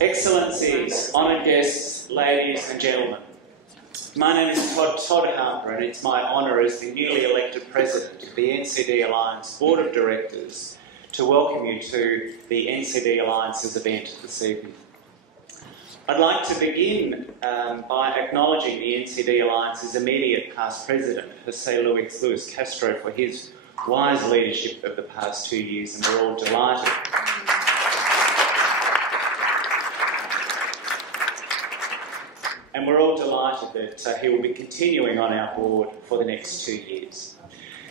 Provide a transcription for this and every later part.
Excellencies, honoured guests, ladies and gentlemen. My name is Todd Harper, and it's my honour as the newly elected President of the NCD Alliance Board of Directors to welcome you to the NCD Alliance's event this evening. I'd like to begin by acknowledging the NCD Alliance's immediate past President, José Luis Castro, for his wise leadership of the past 2 years, and we're all delighted. And we're all delighted that he will be continuing on our board for the next 2 years.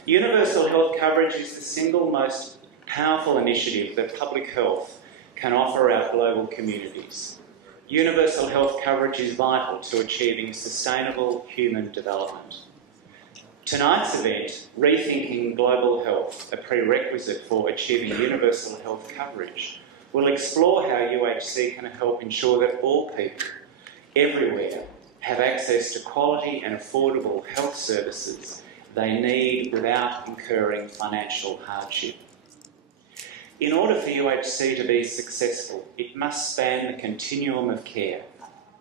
Universal health coverage is the single most powerful initiative that public health can offer our global communities. Universal health coverage is vital to achieving sustainable human development. Tonight's event, Rethinking Global Health, a prerequisite for achieving universal health coverage, will explore how UHC can help ensure that all people everywhere have access to quality and affordable health services they need without incurring financial hardship. In order for UHC to be successful, it must span the continuum of care,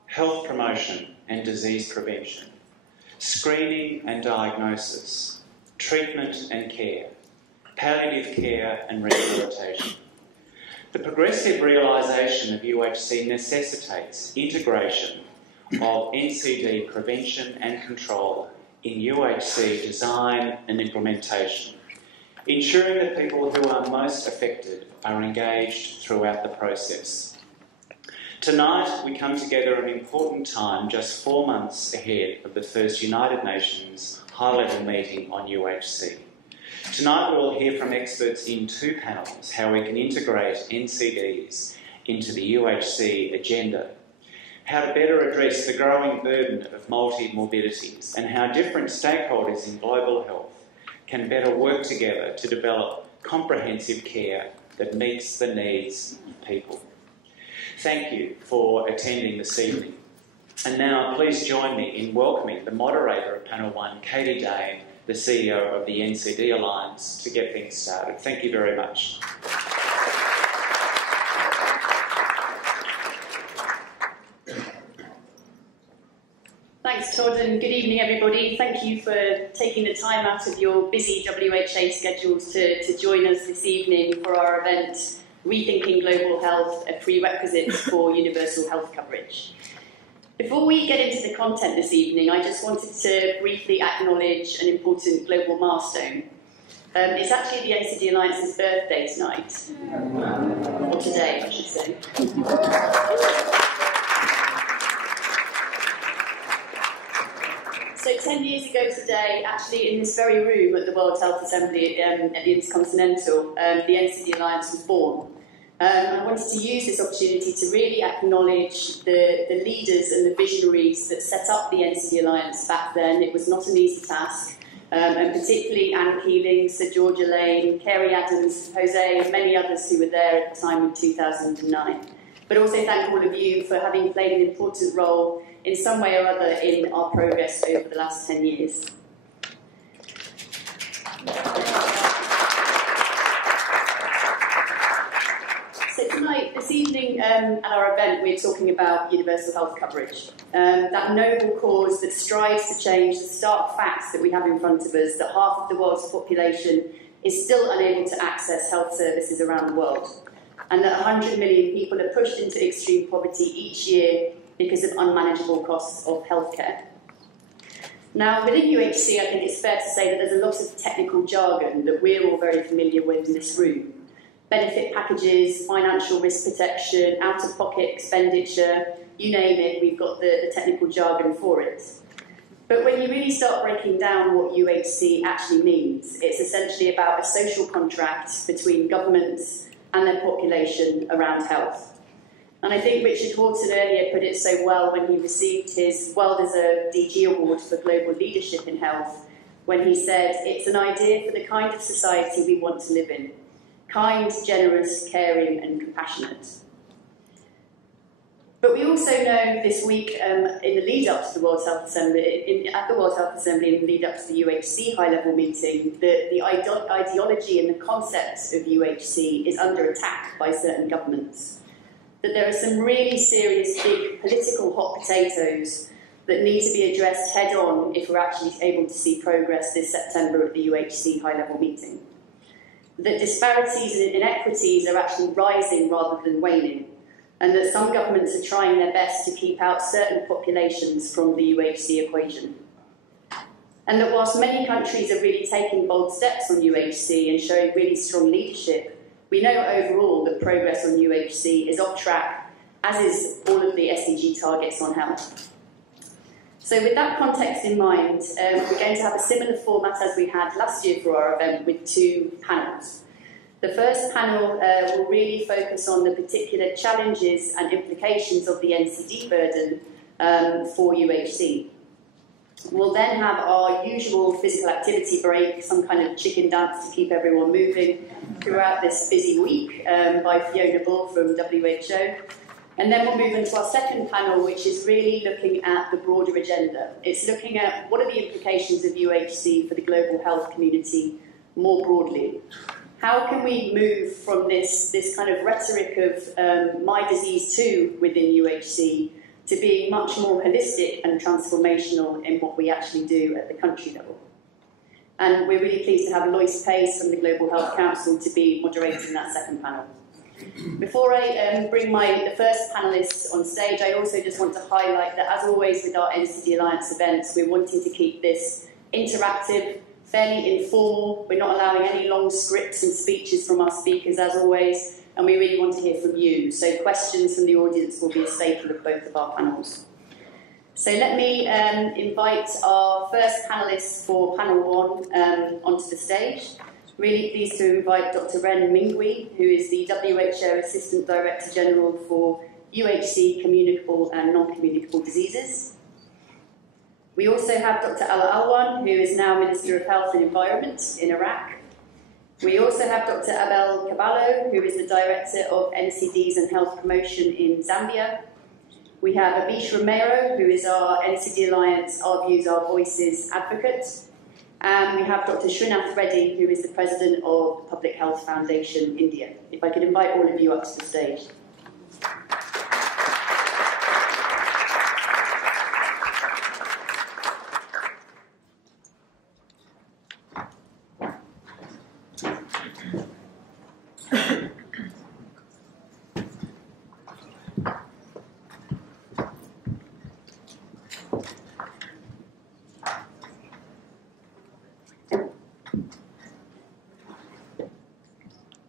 health promotion and disease prevention, screening and diagnosis, treatment and care, palliative care and rehabilitation. The progressive realisation of UHC necessitates integration of NCD prevention and control in UHC design and implementation, ensuring that people who are most affected are engaged throughout the process. Tonight, we come together at an important time, just 4 months ahead of the first United Nations high-level meeting on UHC. Tonight we will hear from experts in 2 panels how we can integrate NCDs into the UHC agenda, how to better address the growing burden of multi-morbidities, and how different stakeholders in global health can better work together to develop comprehensive care that meets the needs of people. Thank you for attending this evening. And now please join me in welcoming the moderator of Panel 1, Katie Dane, the CEO of the NCD Alliance, to get things started. Thank you very much. Thanks, Todd, and good evening, everybody. Thank you for taking the time out of your busy WHA schedules to join us this evening for our event, Rethinking Global Health, a prerequisite for universal health coverage. Before we get into the content this evening, I just wanted to briefly acknowledge an important global milestone. It's actually the NCD Alliance's birthday tonight, or today, I should say. So 10 years ago today, actually in this very room at the World Health Assembly at the Intercontinental, the NCD Alliance was born. I wanted to use this opportunity to really acknowledge the leaders and the visionaries that set up the NCD Alliance back then. It was not an easy task, and particularly Anne Keeling, Sir George Elaine, Kerry Adams, Jose, and many others who were there at the time in 2009. But also thank all of you for having played an important role in some way or other in our progress over the last 10 years. So tonight, this evening at our event, we're talking about universal health coverage. That noble cause that strives to change the stark facts that we have in front of us, that half of the world's population is still unable to access health services around the world, and that 100 million people are pushed into extreme poverty each year because of unmanageable costs of healthcare. Now, within UHC, I think it's fair to say that there's a lot of technical jargon that we're all very familiar with in this room. Benefit packages, financial risk protection, out-of-pocket expenditure, you name it, we've got the technical jargon for it. But when you really start breaking down what UHC actually means, it's essentially about a social contract between governments and their population around health. And I think Richard Horton earlier put it so well when he received his well-deserved DG Award for Global Leadership in Health, when he said, "It's an idea for the kind of society we want to live in. Kind, generous, caring and compassionate." But we also know this week, in the lead-up to the World Health Assembly, at the World Health Assembly in the lead-up to the UHC high-level meeting, that the ideology and the concept of UHC is under attack by certain governments. that there are some really serious big political hot potatoes that need to be addressed head-on if we're actually able to see progress this September at the UHC high-level meeting. That disparities and inequities are actually rising rather than waning, and that some governments are trying their best to keep out certain populations from the UHC equation. And that whilst many countries are really taking bold steps on UHC and showing really strong leadership, we know overall that progress on UHC is off track, as is all of the SDG targets on health. So with that context in mind, we're going to have a similar format as we had last year for our event with 2 panels. The first panel will really focus on the particular challenges and implications of the NCD burden for UHC. We'll then have our usual physical activity break, some kind of chicken dance to keep everyone moving throughout this busy week by Fiona Bull from WHO. And then we'll move into our second panel, which is really looking at the broader agenda. It's looking at what are the implications of UHC for the global health community more broadly. How can we move from this kind of rhetoric of my disease too within UHC to being much more holistic and transformational in what we actually do at the country level? And we're really pleased to have Lois Pace from the Global Health Council to be moderating that second panel. Before I bring the first panellists on stage, I also just want to highlight that, as always with our NCD Alliance events, we're wanting to keep this interactive, fairly informal. We're not allowing any long scripts and speeches from our speakers, as always, and we really want to hear from you. So questions from the audience will be a staple of both of our panels. So let me invite our first panellists for panel 1 onto the stage. Really pleased to invite Dr. Ren Mingui, who is the WHO Assistant Director General for UHC, communicable and non-communicable diseases. We also have Dr. Ala Alwan, who is now Minister of Health and Environment in Iraq. We also have Dr. Abel Caballo, who is the Director of NCDs and Health Promotion in Zambia. We have Abish Romero, who is our NCD Alliance Our Views, Our Voices advocate. And we have Dr. Srinath Reddy, who is the President of Public Health Foundation, India. If I could invite all of you up to the stage.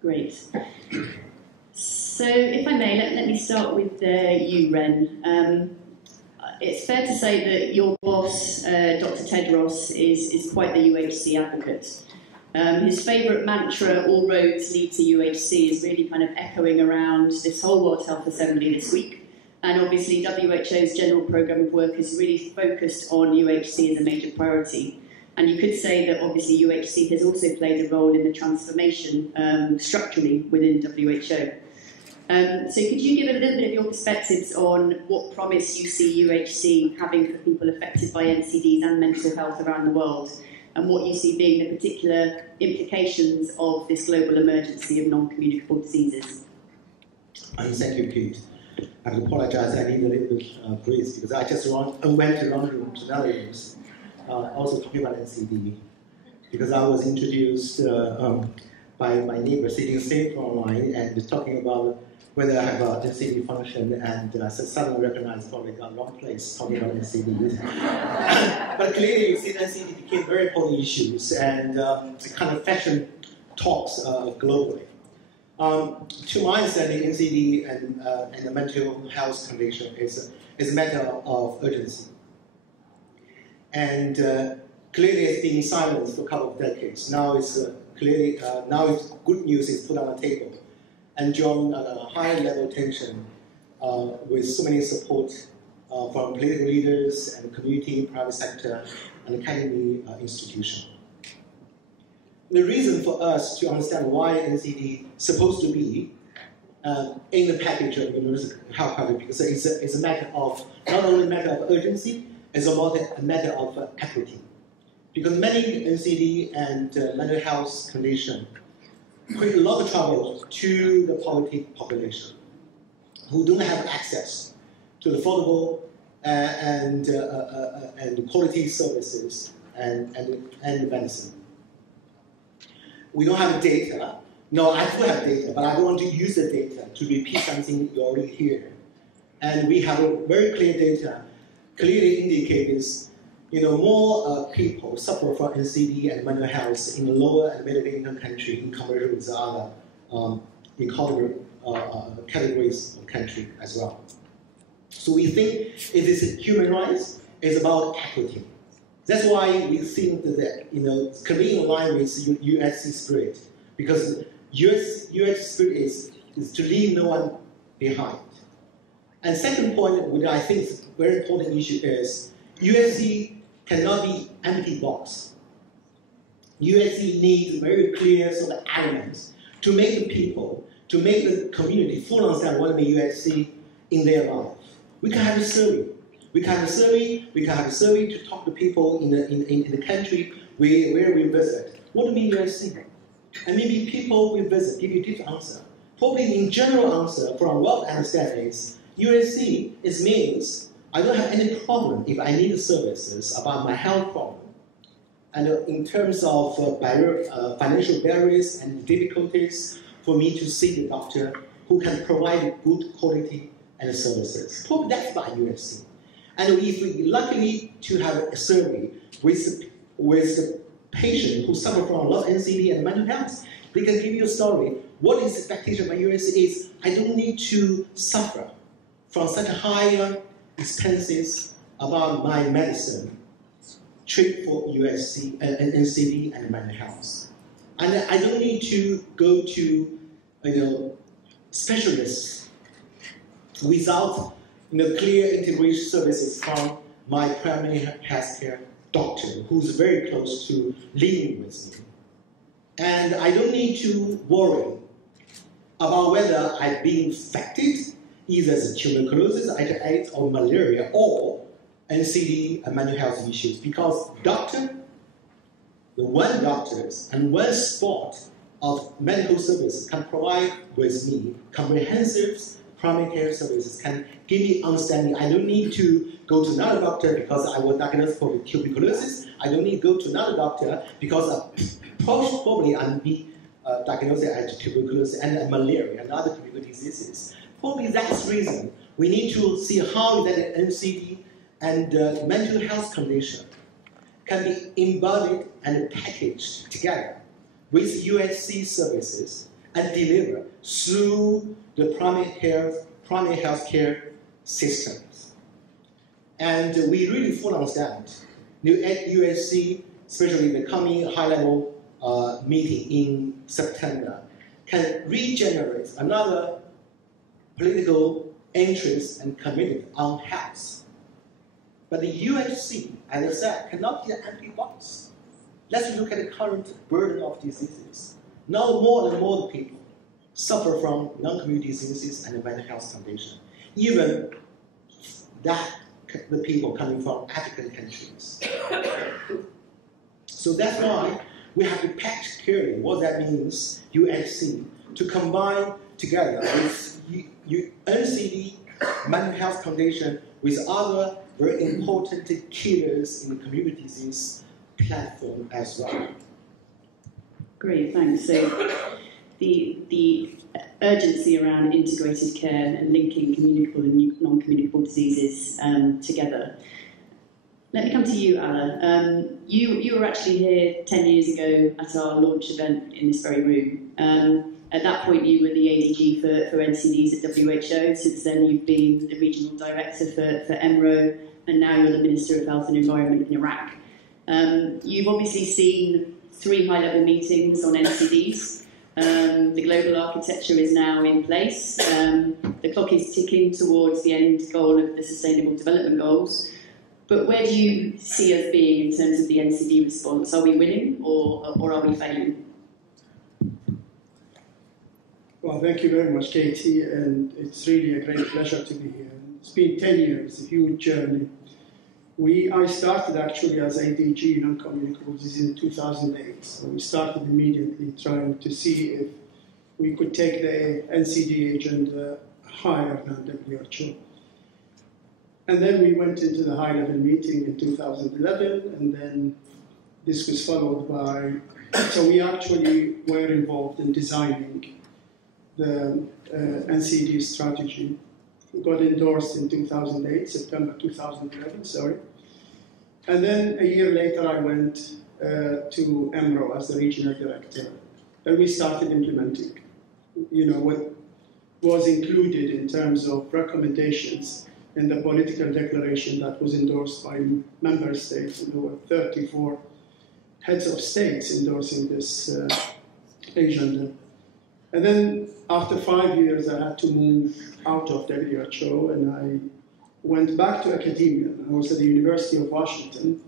Great. So, if I may, let me start with you, Ren. It's fair to say that your boss, Dr. Tedros, is quite the UHC advocate. His favourite mantra, all roads lead to UHC, is really kind of echoing around this whole World Health Assembly this week. And obviously, WHO's general programme of work is really focused on UHC as a major priority. And you could say that obviously UHC has also played a role in the transformation structurally within WHO. So could you give a little bit of your perspectives on what promise you see UHC having for people affected by NCDs and mental health around the world, and what you see being the particular implications of this global emergency of non-communicable diseases? Thank you, Pete. I have to apologize, I need a little bit breeze because I just went to London to another news. Also talking about NCD, because I was introduced by my neighbor sitting safe online and talking about whether I have a NCD function, and I suddenly recognized probably the wrong place talking about NCD. But clearly you see NCD became very important issues and the kind of fashion talks globally. To my understanding, NCD and the mental health condition is a matter of urgency. And clearly it's been silenced for a couple of decades. Now it's good news is put on the table and drawn a high level tension with so many support from political leaders and community, private sector, and academy institutions. The reason for us to understand why NCD is supposed to be in the package of universal health coverage, because it's a matter of, not only a matter of urgency, it's a matter of equity. Because many NCD and mental health conditions create a lot of trouble to the poverty population. who don't have access to affordable and quality services and medicine. We don't have data. No, I do have data, but I don't want to use the data to repeat something you already hear. And we have a very clear data, clearly indicates, more people suffer from NCD and mental health in the lower and middle income country in comparison with other economic categories of country as well. So we think it is human rights, it's about equity. That's why we think that completely in line with UHC spirit, because UHC spirit is to leave no one behind. And second point, which I think is a very important issue, is UHC cannot be empty box. UHC needs very clear sort of elements to make the people, to make the community fully understand what the UHC in their life. We can have a survey. We can have a survey to talk to people in the country where we visit. What do you mean UHC? And maybe people we visit give you a different answer. Probably in general answer from what I understand is UHC means I don't have any problem if I need services about my health problem. And in terms of financial barriers and difficulties for me to see the doctor who can provide good quality and services. Probably that's by UHC. And if we luckily to have a survey with the patient who suffer from a lot of NCD and mental health, they can give you a story. What is the expectation by UHC is I don't need to suffer from such higher expenses about my medicine, treat for UHC and NCD and mental health. And I don't need to go to specialists without clear integration services from my primary healthcare doctor, who's very close to living with me. And I don't need to worry about whether I've been infected, either as tuberculosis, AIDS, or malaria, or NCD and mental health issues, because the one doctors and one spot of medical services can provide with me comprehensive primary care services, can give me understanding. I don't need to go to another doctor because I was diagnosed with tuberculosis. I don't need to go to another doctor because probably I'm being diagnosed as tuberculosis and malaria and other communicable diseases. Probably that's the reason we need to see how that NCD and mental health condition can be embodied and packaged together with UHC services and delivered through the primary health care systems. And we really fully understand at UHC, especially the coming high-level meeting in September, can regenerate another political interest and commitment on health. But the UHC, as I said, cannot be an empty box. Let's look at the current burden of diseases. Now more and more people suffer from non-communicable diseases and mental health condition. Even that the people coming from African countries. So that's why we have to package clearly what that means, UHC, to combine together with NCD, mental health condition, with other very important killers in the community disease platform as well. Great, thanks. So the urgency around integrated care and linking communicable and non-communicable diseases together. Let me come to you, Ala. You were actually here 10 years ago at our launch event in this very room. At that point, you were the ADG for NCDs at WHO. Since then, you've been the regional director for EMRO, and now you're the Minister of Health and Environment in Iraq. You've obviously seen 3 high-level meetings on NCDs. The global architecture is now in place. The clock is ticking towards the end goal of the Sustainable Development Goals. But where do you see us being in terms of the NCD response? Are we winning or are we failing? Well, thank you very much, Katie, and it's really a great pleasure to be here. It's been 10 years, a huge journey. I started actually as ADG Noncommunicable Disease in 2008, so we started immediately trying to see if we could take the NCD agenda higher than WHO. And then we went into the high-level meeting in 2011, and then this was followed by, so we actually were involved in designing the NCD strategy. It got endorsed in 2008, September 2011, sorry. And then a year later, I went to EMRO as the regional director, and we started implementing, what was included in terms of recommendations in the political declaration that was endorsed by member states, and there were 34 heads of states endorsing this agenda. And then after 5 years, I had to move out of WHO, and I went back to academia. I was at the University of Washington.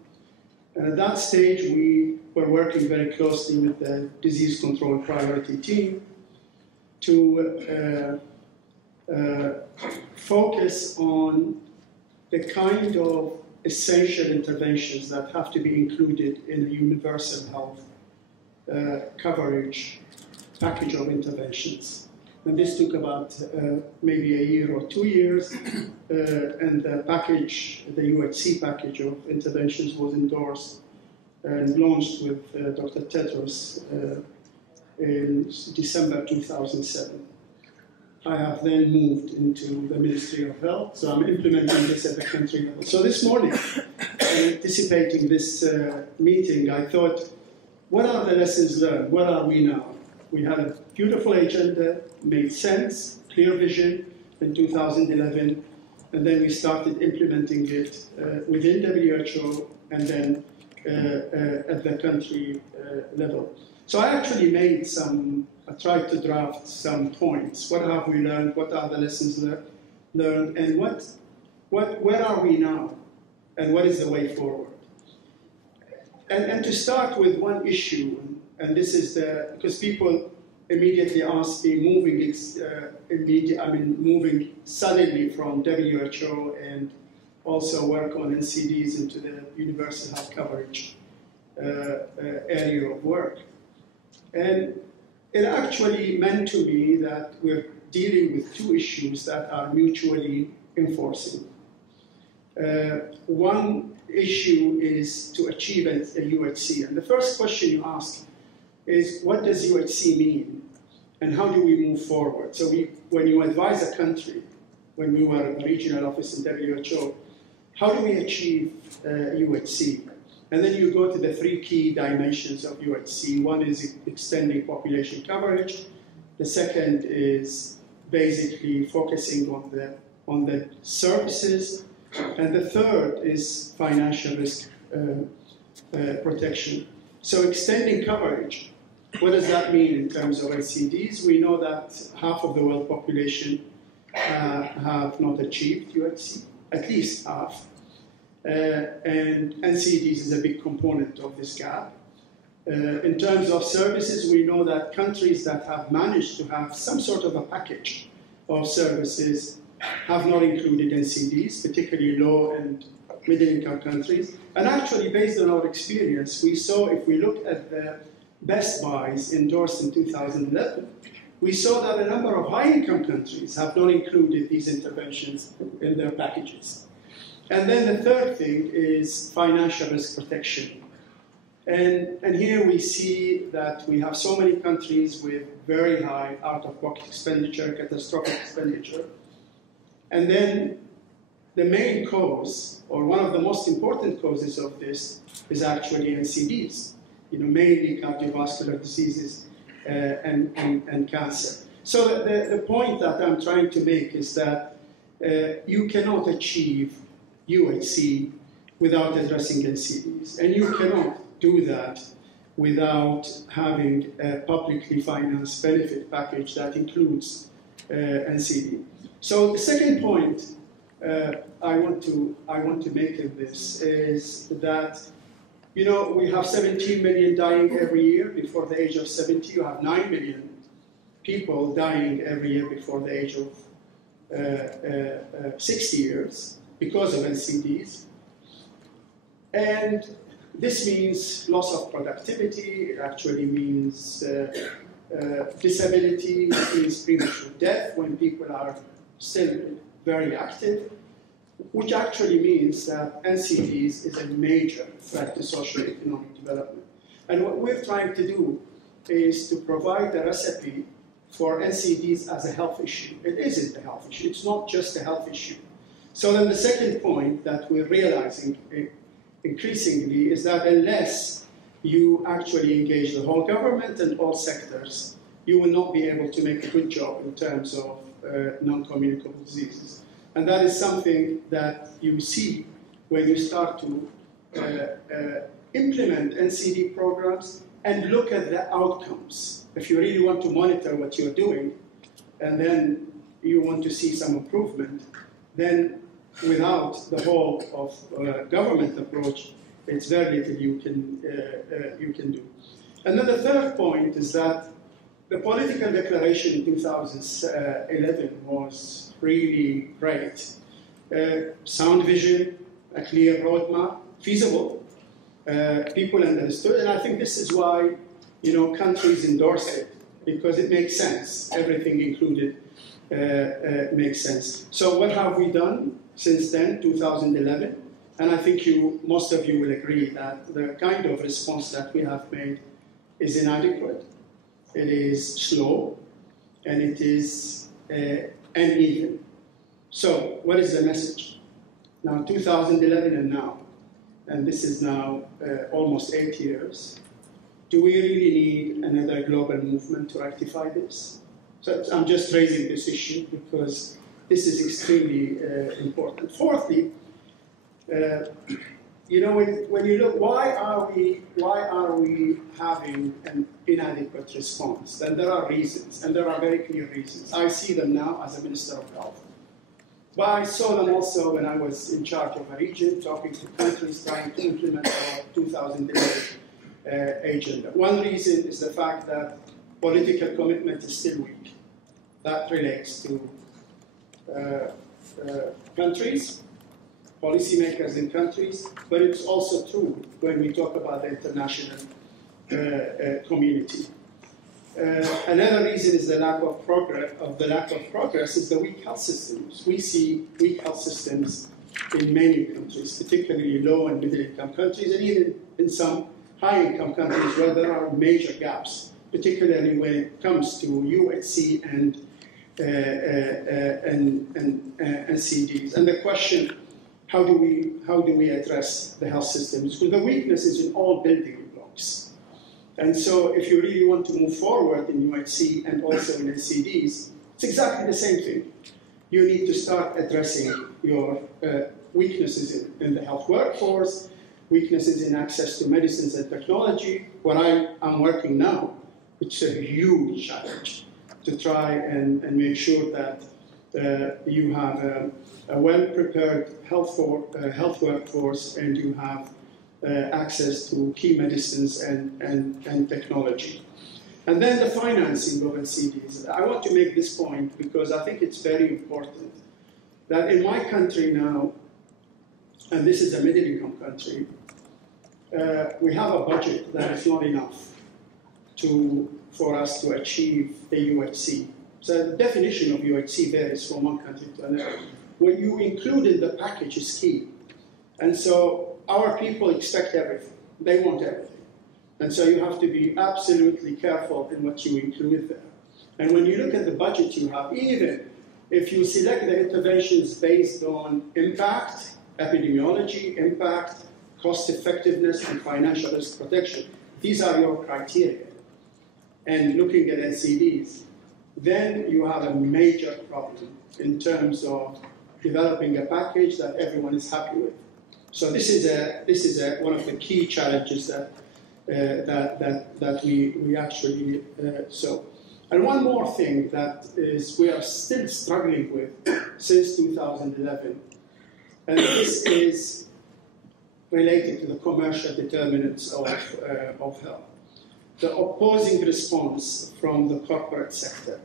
And at that stage, we were working very closely with the disease control priority team to focus on the kind of essential interventions that have to be included in a universal health coverage package of interventions. And this took about maybe a year or 2 years, and the package, the UHC package of interventions was endorsed and launched with Dr. Tedros in December 2007. I have then moved into the Ministry of Health, so I'm implementing this at the country level. So this morning, anticipating this meeting, I thought, what are the lessons learned? Where are we now? We had a beautiful agenda, made sense, clear vision in 2011, and then we started implementing it within WHO and then at the country level. So I actually made I tried to draft some points. What have we learned? What are the lessons learned? And where are we now? And what is the way forward? And to start with one issue, and this is because people immediately ask me, moving suddenly from WHO and also work on NCDs into the universal health coverage area of work. And it actually meant to me that we're dealing with two issues that are mutually enforcing. One issue is to achieve a UHC. And the first question you ask is, what does UHC mean? And how do we move forward? So when you advise a country, when we were a regional office in WHO, how do we achieve UHC? And then you go to the three key dimensions of UHC. One is extending population coverage. The second is basically focusing on the services. And the third is financial risk protection. So extending coverage, what does that mean in terms of NCDs? We know that half of the world population have not achieved UHC, at least half. And NCDs is a big component of this gap. In terms of services, we know that countries that have managed to have some sort of a package of services have not included NCDs, particularly low and middle-income countries. And actually, based on our experience, we saw, if we looked at the best buys endorsed in 2011, we saw that a number of high-income countries have not included these interventions in their packages. And then the third thing is financial risk protection. And here we see that we have so many countries with very high out-of-pocket expenditure, catastrophic expenditure. And then the main cause, or one of the most important causes of this, is actually NCDs, mainly cardiovascular diseases and cancer. So the point that I'm trying to make is that you cannot achieve UHC without addressing NCDs. And you cannot do that without having a publicly financed benefit package that includes NCD. So the second point I want to make in this is that we have 17 million dying every year before the age of 70. You have 9 million people dying every year before the age of 60 years because of NCDs. And this means loss of productivity. It actually means disability. It means premature death when people are still very active, which actually means that NCDs is a major threat to socio-economic development. And what we're trying to do is to provide a recipe for NCDs as a health issue. It isn't a health issue. It's not just a health issue. So then the second point that we're realizing increasingly is that unless you actually engage the whole government and all sectors, you will not be able to make a good job in terms of non-communicable diseases. And that is something that you see when you start to implement NCD programs and look at the outcomes. If you really want to monitor what you're doing, and then you want to see some improvement, then without the whole of government approach, it's very little you can do. And then the third point is that the political declaration in 2011 was really great. Sound vision, a clear roadmap, feasible. People understood, and I think this is why countries endorse it, because it makes sense. Everything included makes sense. So what have we done since then, 2011? And I think most of you will agree that the kind of response that we have made is inadequate. It is slow, and it is uneven. So what is the message? Now, 2011 and now, and this is now almost 8 years, do we really need another global movement to rectify this? So I'm just raising this issue because this is extremely important. Fourthly, when you look, why are we having an inadequate response? And there are reasons, and there are very clear reasons. I see them now as a Minister of Health. But I saw them also when I was in charge of a region, talking to countries, trying to implement our 2011 agenda. One reason is the fact that political commitment is still weak. That relates to countries, policymakers in countries, but it's also true when we talk about the international community. Another reason is the lack of progress is the weak health systems. We see weak health systems in many countries, particularly low and middle income countries, and even in some high income countries where there are major gaps, particularly when it comes to UHC and NCDs. And the question, how do we address the health systems? Well, the weakness is in all building blocks. And so if you really want to move forward in UHC and also in NCDs, it's exactly the same thing. You need to start addressing your weaknesses in the health workforce, weaknesses in access to medicines and technology, where I am working now, which is a huge challenge to try and make sure that you have a well-prepared health workforce and you have access to key medicines and technology. And then the financing of NCDs. I want to make this point because I think it's very important that in my country now, and this is a middle-income country, we have a budget that is not enough for us to achieve the UHC. So the definition of UHC varies from one country to another. What you include in the package is key. And so our people expect everything. They want everything. And so you have to be absolutely careful in what you include there. And when you look at the budget you have, even if you select the interventions based on impact, epidemiology, impact, cost effectiveness, and financial risk protection, these are your criteria. And looking at NCDs, then you have a major problem in terms of developing a package that everyone is happy with. So this is one of the key challenges that we actually saw. And one more thing that is we are still struggling with since 2011, and this is related to the commercial determinants of health. The opposing response from the corporate sector.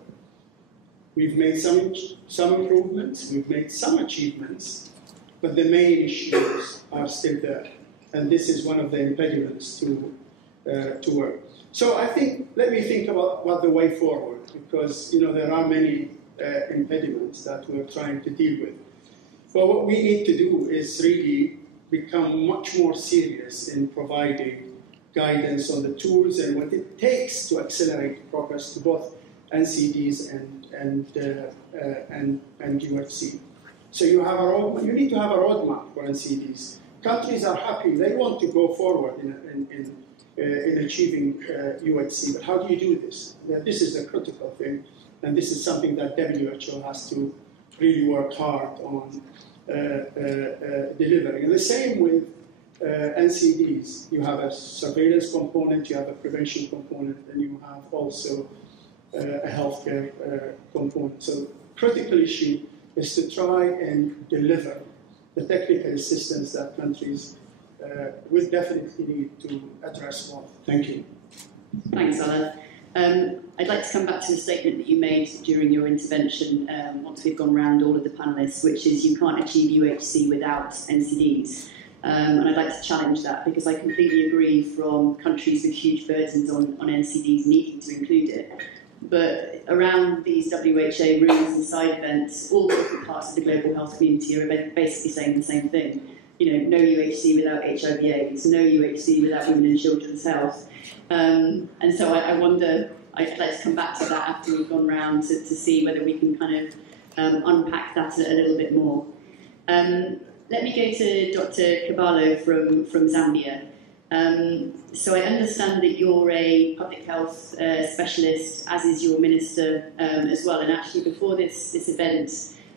We've made some improvements, we've made some achievements, but the main issues are still there. And this is one of the impediments to work. So I think, let me think about what the way forward, because there are many impediments that we're trying to deal with. But what we need to do is really become much more serious in providing guidance on the tools and what it takes to accelerate progress to both NCDs and UHC. So you have a roadmap. You need to have a roadmap for NCDs. Countries are happy; they want to go forward in achieving UHC. But how do you do this? This is a critical thing, and this is something that WHO has to really work hard on delivering. And the same with NCDs. You have a surveillance component, you have a prevention component, and you have also a healthcare component. So critical issue is to try and deliver the technical assistance that countries will definitely need to address more. Thank you. Thanks, Alan. I'd like to come back to a statement that you made during your intervention once we've gone round all of the panellists, which is you can't achieve UHC without NCDs. And I'd like to challenge that because I completely agree from countries with huge burdens on NCDs needing to include it. But around these WHA rooms and side events, all different parts of the global health community are basically saying the same thing. You know, no UHC without HIV/AIDS, no UHC without women and children's health. And so I wonder, I'd like to come back to that after we've gone round to see whether we can kind of unpack that a little bit more. Let me go to Dr. Caballo from Zambia. So I understand that you're a public health specialist, as is your minister as well. And actually, before this event,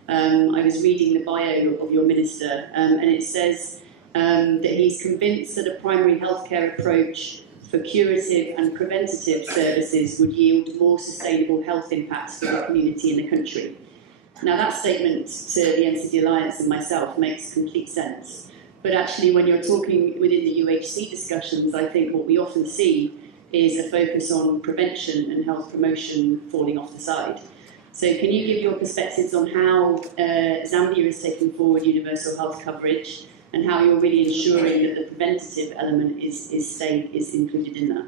I was reading the bio of your minister, and it says that he's convinced that a primary healthcare approach for curative and preventative services would yield more sustainable health impacts for the community and the country. Now, that statement to the NCD Alliance and myself makes complete sense. But actually, when you're talking within the UHC discussions, I think what we often see is a focus on prevention and health promotion falling off the side. So can you give your perspectives on how Zambia is taking forward universal health coverage and how you're really ensuring that the preventative element is included in that?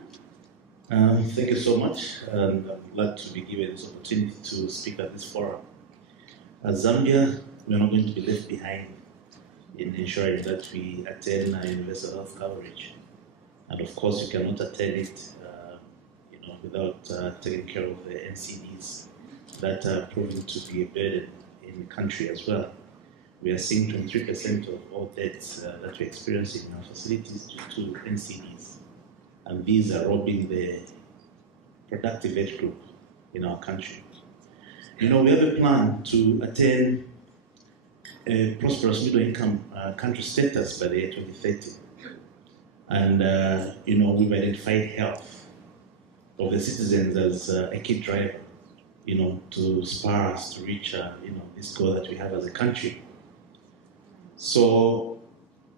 Thank you so much. I'm glad to be given this opportunity to speak at this forum. As Zambia, we are not going to be left behind in ensuring that we attain universal health coverage. And of course, you cannot attain it without taking care of the NCDs that are proving to be a burden in the country as well. We are seeing 23% of all deaths that we're experiencing in our facilities due to NCDs. And these are robbing the productive age group in our country. You know, we have a plan to attain a prosperous middle-income country status by the year 2030. And, we've identified health of the citizens as a key driver, to spur us to reach, this goal that we have as a country. So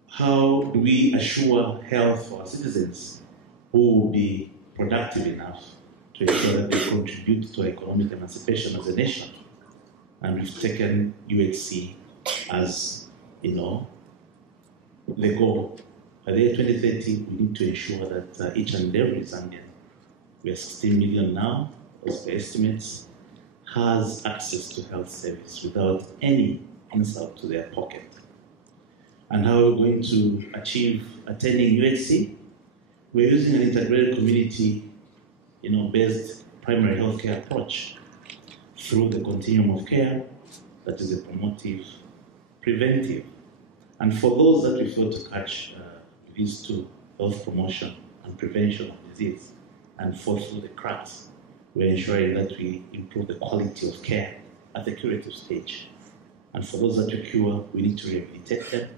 how do we assure health for our citizens who will be productive enough to ensure that they contribute to economic emancipation as a nation? And we've taken UHC as, the goal. By the year 2030, we need to ensure that each and every Zambian, we are 16 million now, as per estimates, has access to health service without any insult to their pocket. And how are we going to achieve attaining UHC? We're using an integrated community, based primary healthcare approach through the continuum of care that is a promotive, preventive. And for those that we fail to catch these two, health promotion and prevention of disease, and fall through the cracks, we're ensuring that we improve the quality of care at the curative stage. And for those that we cure, we need to rehabilitate them.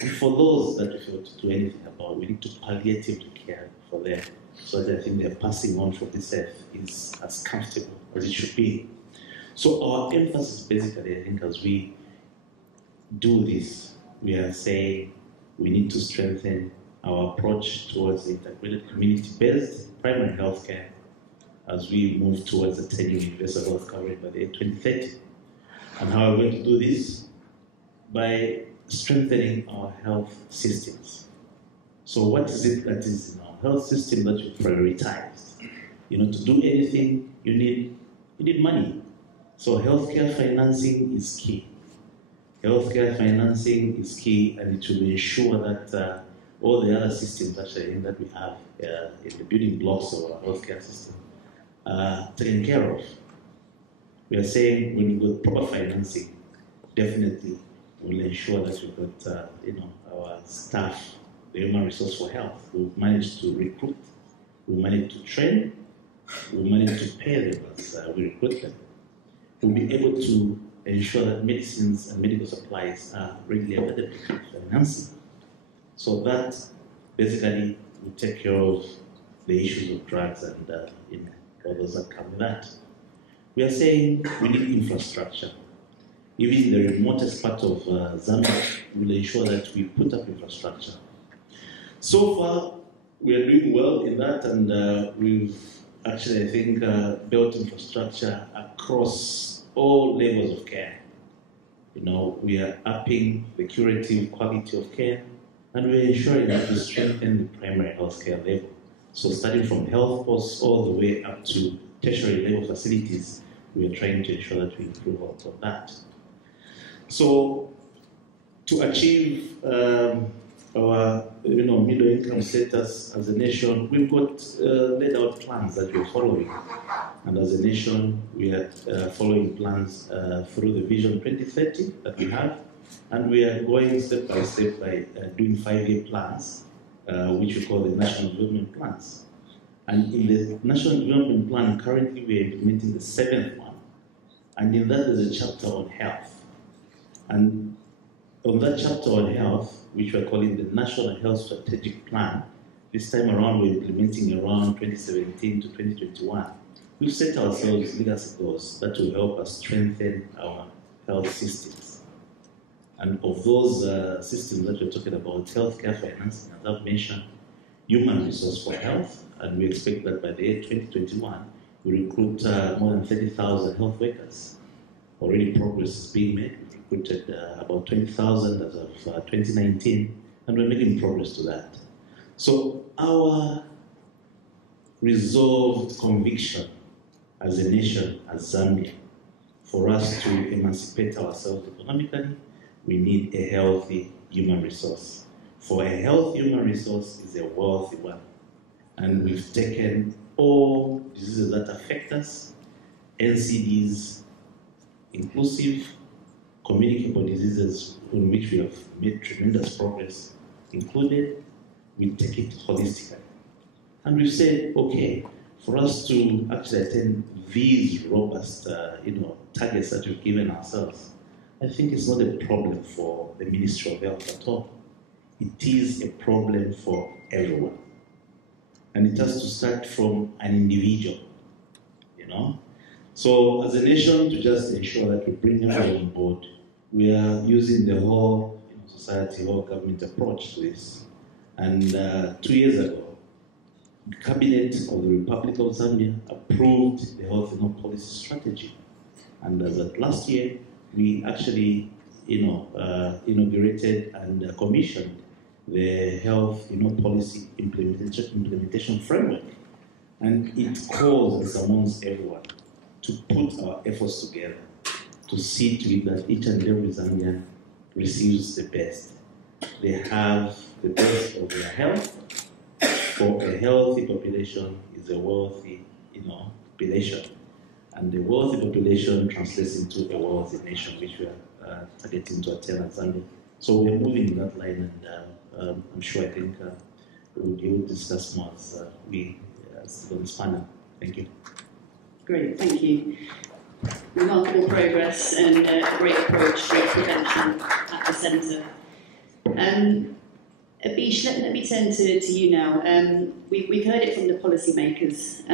And for those that we fail to do anything about, we need to palliatively care for them so that I think their passing on from this earth is as comfortable as it should be. So our emphasis basically, I think, as we do this, we are saying we need to strengthen our approach towards integrated community-based primary health care as we move towards attaining universal health coverage by the year 2030. And how are we going to do this? By strengthening our health systems. So what is it that is in our health system that we prioritize? To do anything, you need money. So healthcare financing is key. Healthcare financing is key, and it will ensure that all the other systems actually that we have in the building blocks of our healthcare system are taken care of. We are saying when we got proper financing, definitely we'll ensure that we've got our staff, the human resource for health. We've managed to recruit, we've managed to train, we've managed to pay them as we recruit them. We'll be able to ensure that medicines and medical supplies are readily available for financing. So that basically will take care of the issues of drugs and all those that come with that. We are saying we need infrastructure. Even in the remotest part of Zambia, we'll ensure that we put up infrastructure. So far, we are doing well in that, and we've actually, I think, built infrastructure across all levels of care. We are upping the curative quality of care, and we're ensuring that we strengthen the primary health care level. So starting from health posts all the way up to tertiary level facilities, we are trying to ensure that we improve on that. So to achieve our middle income status as a nation, we've got laid out plans that we're following. And as a nation, we are following plans through the Vision 2030 that we have. And we are going step by step by doing 5-year plans, which we call the National Development Plans. And in the National Development Plan, currently we are implementing the 7th one. And in that, there's a chapter on health. And on that chapter on health, which we're calling the National Health Strategic Plan, this time around we're implementing around 2017 to 2021. We've set ourselves legacy goals that will help us strengthen our health systems. And of those systems that we're talking about, healthcare financing, as I've mentioned, human resource for health, and we expect that by the year 2021, we recruit more than 30,000 health workers. Already progress is being made. We've recruited about 20,000 as of 2019, and we're making progress to that. So our resolved conviction as a nation, as Zambia, for us to emancipate ourselves economically, we need a healthy human resource. For a healthy human resource is a wealthy one. And we've taken all diseases that affect us, NCDs, inclusive, communicable diseases on which we have made tremendous progress included. We take it holistically. And we've said, okay, for us to actually attain these robust targets that we've given ourselves, I think it's not a problem for the Ministry of Health at all. It is a problem for everyone. And it has to start from an individual, So as a nation, to just ensure that we bring everyone on board, we are using the whole society, whole government approach to this. And 2 years ago, the Cabinet of the Republic of Zambia approved the Health Policy Strategy. And as of last year, we actually inaugurated and commissioned the Health Policy Implementation Framework. And it calls and summons everyone to put our efforts together to see to it that each and every Zambian receives the best. They have the best of their health. For a healthy population is a wealthy population. And the wealthy population translates into a wealthy nation, which we are targeting to attain at Zambia. So we are moving in that line, and I'm sure I think we will discuss more as we on this panel. Thank you. Great, thank you. Remarkable progress and a great approach to prevention at the centre. Abish, let me turn to you now. We've heard it from the policymakers,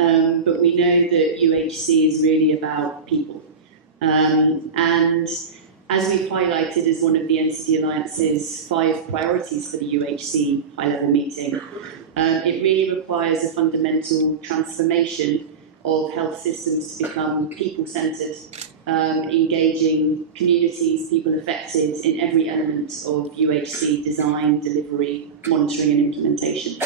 but we know that UHC is really about people. And as we've highlighted as one of the NCD Alliance's 5 priorities for the UHC high-level meeting, it really requires a fundamental transformation of health systems to become people-centred, engaging communities, people affected in every element of UHC design, delivery, monitoring and implementation.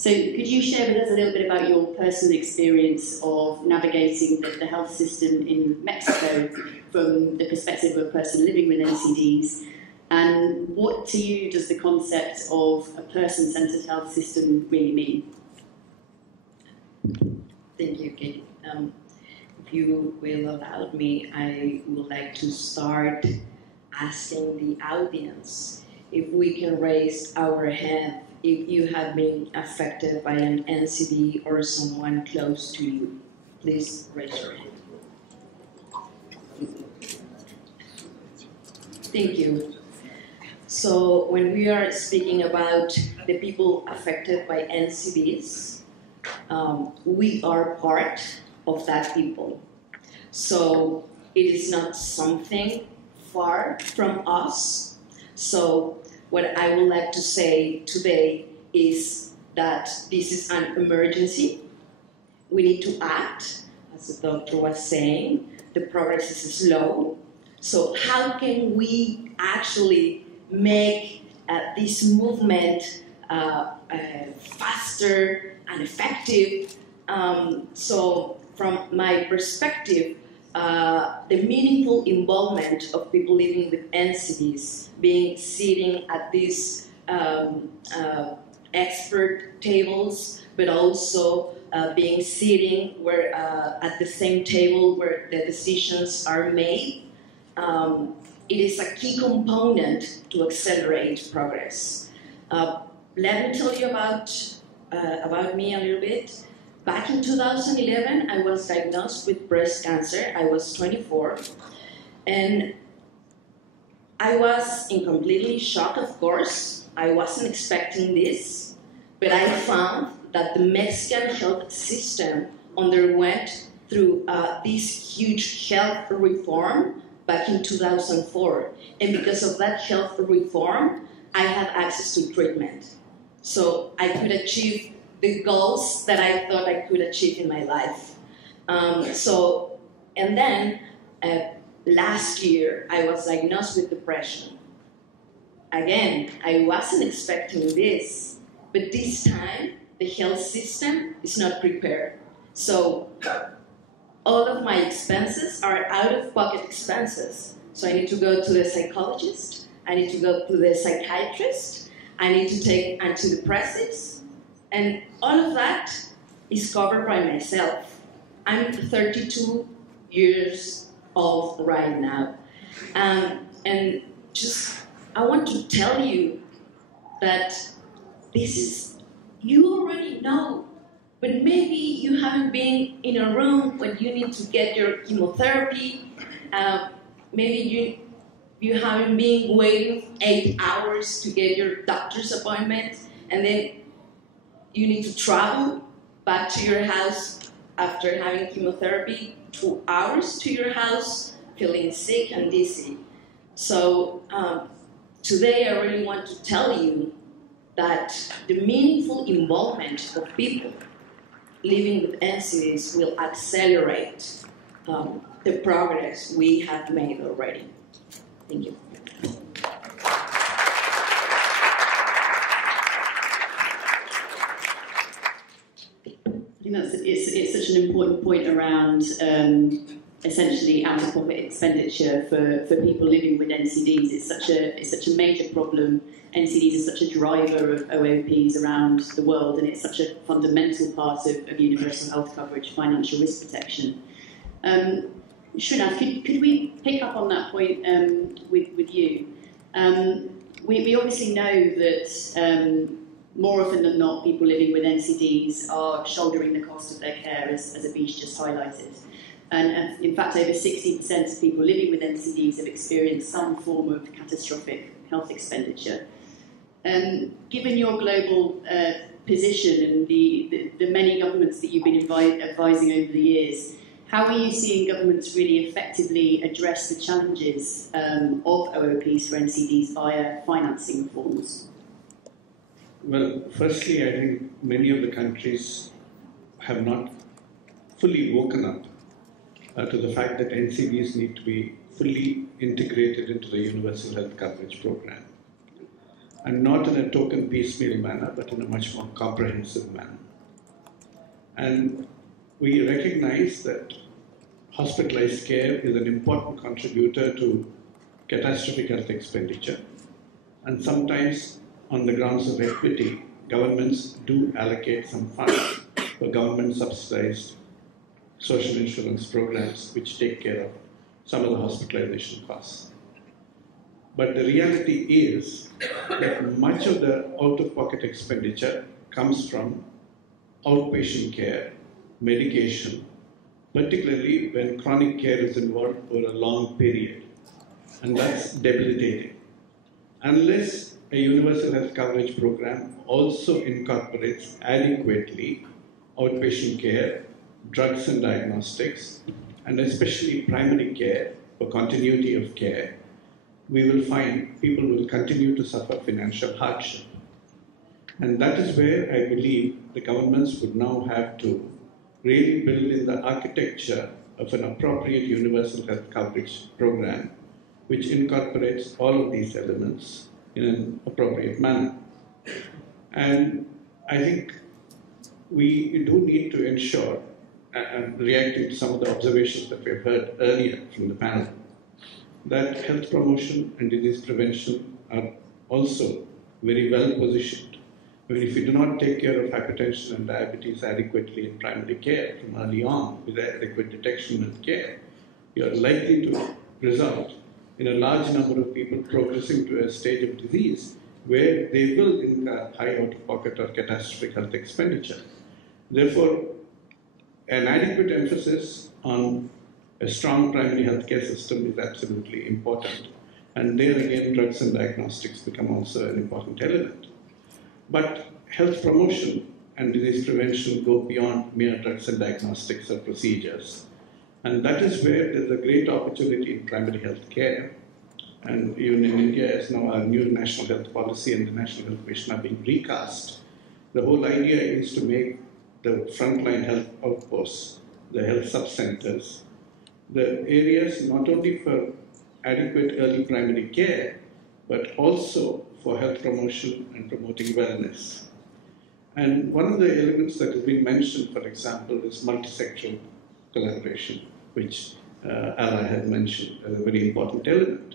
So could you share with us a little bit about your personal experience of navigating the health system in Mexico from the perspective of a person living with NCDs, and what to you does the concept of a person-centred health system really mean? Thank you, Kate. If you will allow me, I would like to start asking the audience if we can raise our hand if you have been affected by an NCD or someone close to you. Please raise your hand. Thank you. So when we are speaking about the people affected by NCDs, we are part of that people. So it is not something far from us. So what I would like to say today is that this is an emergency. We need to act, as the doctor was saying. The progress is slow. So how can we actually make this movement faster and effective? So from my perspective, the meaningful involvement of people living with NCDs, being sitting at these expert tables, but also being sitting where at the same table where the decisions are made, it is a key component to accelerate progress. Let me tell you about me a little bit. Back in 2011, I was diagnosed with breast cancer. I was 24, and I was in completely shock, of course. I wasn't expecting this, but I found that the Mexican health system underwent through this huge health reform back in 2004. And because of that health reform, I had access to treatment. So I could achieve the goals that I thought I could achieve in my life. And then last year, I was diagnosed with depression. Again, I wasn't expecting this, but this time, the health system is not prepared. So all of my expenses are out-of-pocket expenses. So I need to go to the psychologist, I need to go to the psychiatrist, I need to take antidepressants, and all of that is covered by myself. I'm 32 years old right now. And just, I want to tell you that this is, you already know, but maybe you haven't been in a room when you need to get your chemotherapy. Maybe you haven't been waiting 8 hours to get your doctor's appointment, and then you need to travel back to your house after having chemotherapy, 2 hours to your house, feeling sick and dizzy. So today I really want to tell you that the meaningful involvement of people living with NCDs will accelerate the progress we have made already. Thank you. I think it's such an important point around essentially out-of-pocket expenditure for people living with NCDs. It's such a major problem. NCDs is such a driver of OOPs around the world, and it's such a fundamental part of universal health coverage, financial risk protection. Srinath, could we pick up on that point with you? We obviously know that more often than not, people living with NCDs are shouldering the cost of their care, as Abish just highlighted. And in fact, over 60% of people living with NCDs have experienced some form of catastrophic health expenditure. Given your global position and the many governments that you've been advising over the years, how are you seeing governments really effectively address the challenges of OOPs for NCDs via financing reforms? Well, firstly, I think many of the countries have not fully woken up to the fact that NCDs need to be fully integrated into the universal health coverage program. and not in a token piecemeal manner, but in a much more comprehensive manner. And we recognize that hospitalized care is an important contributor to catastrophic health expenditure. And sometimes, on the grounds of equity, governments do allocate some funds for government-subsidized social insurance programs which take care of some of the hospitalization costs. But the reality is that much of the out-of-pocket expenditure comes from outpatient care, medication, particularly when chronic care is involved over a long period. And that's debilitating. Unless a universal health coverage program also incorporates adequately outpatient care, drugs and diagnostics, and especially primary care for continuity of care, we will find people will continue to suffer financial hardship. And that is where I believe the governments would now have to really build in the architecture of an appropriate universal health coverage program which incorporates all of these elements in an appropriate manner. And I think we do need to ensure, and reacting to some of the observations that we've heard earlier from the panel, that health promotion and disease prevention are also very well positioned. I mean, if you do not take care of hypertension and diabetes adequately in primary care from early on with adequate detection and care, you are likely to result in a large number of people progressing to a stage of disease where they will incur high out-of-pocket or catastrophic health expenditure. Therefore, an adequate emphasis on a strong primary healthcare system is absolutely important. And there again, drugs and diagnostics become also an important element. But health promotion and disease prevention go beyond mere drugs and diagnostics or procedures. And that is where there's a great opportunity in primary health care. And even in India, as now our new national health policy and the national health mission are being recast, the whole idea is to make the frontline health outposts, the health sub-centers, the areas not only for adequate early primary care, but also for health promotion and promoting wellness. And one of the elements that has been mentioned, for example, is multisectoral collaboration, which Ala had mentioned as a very important element.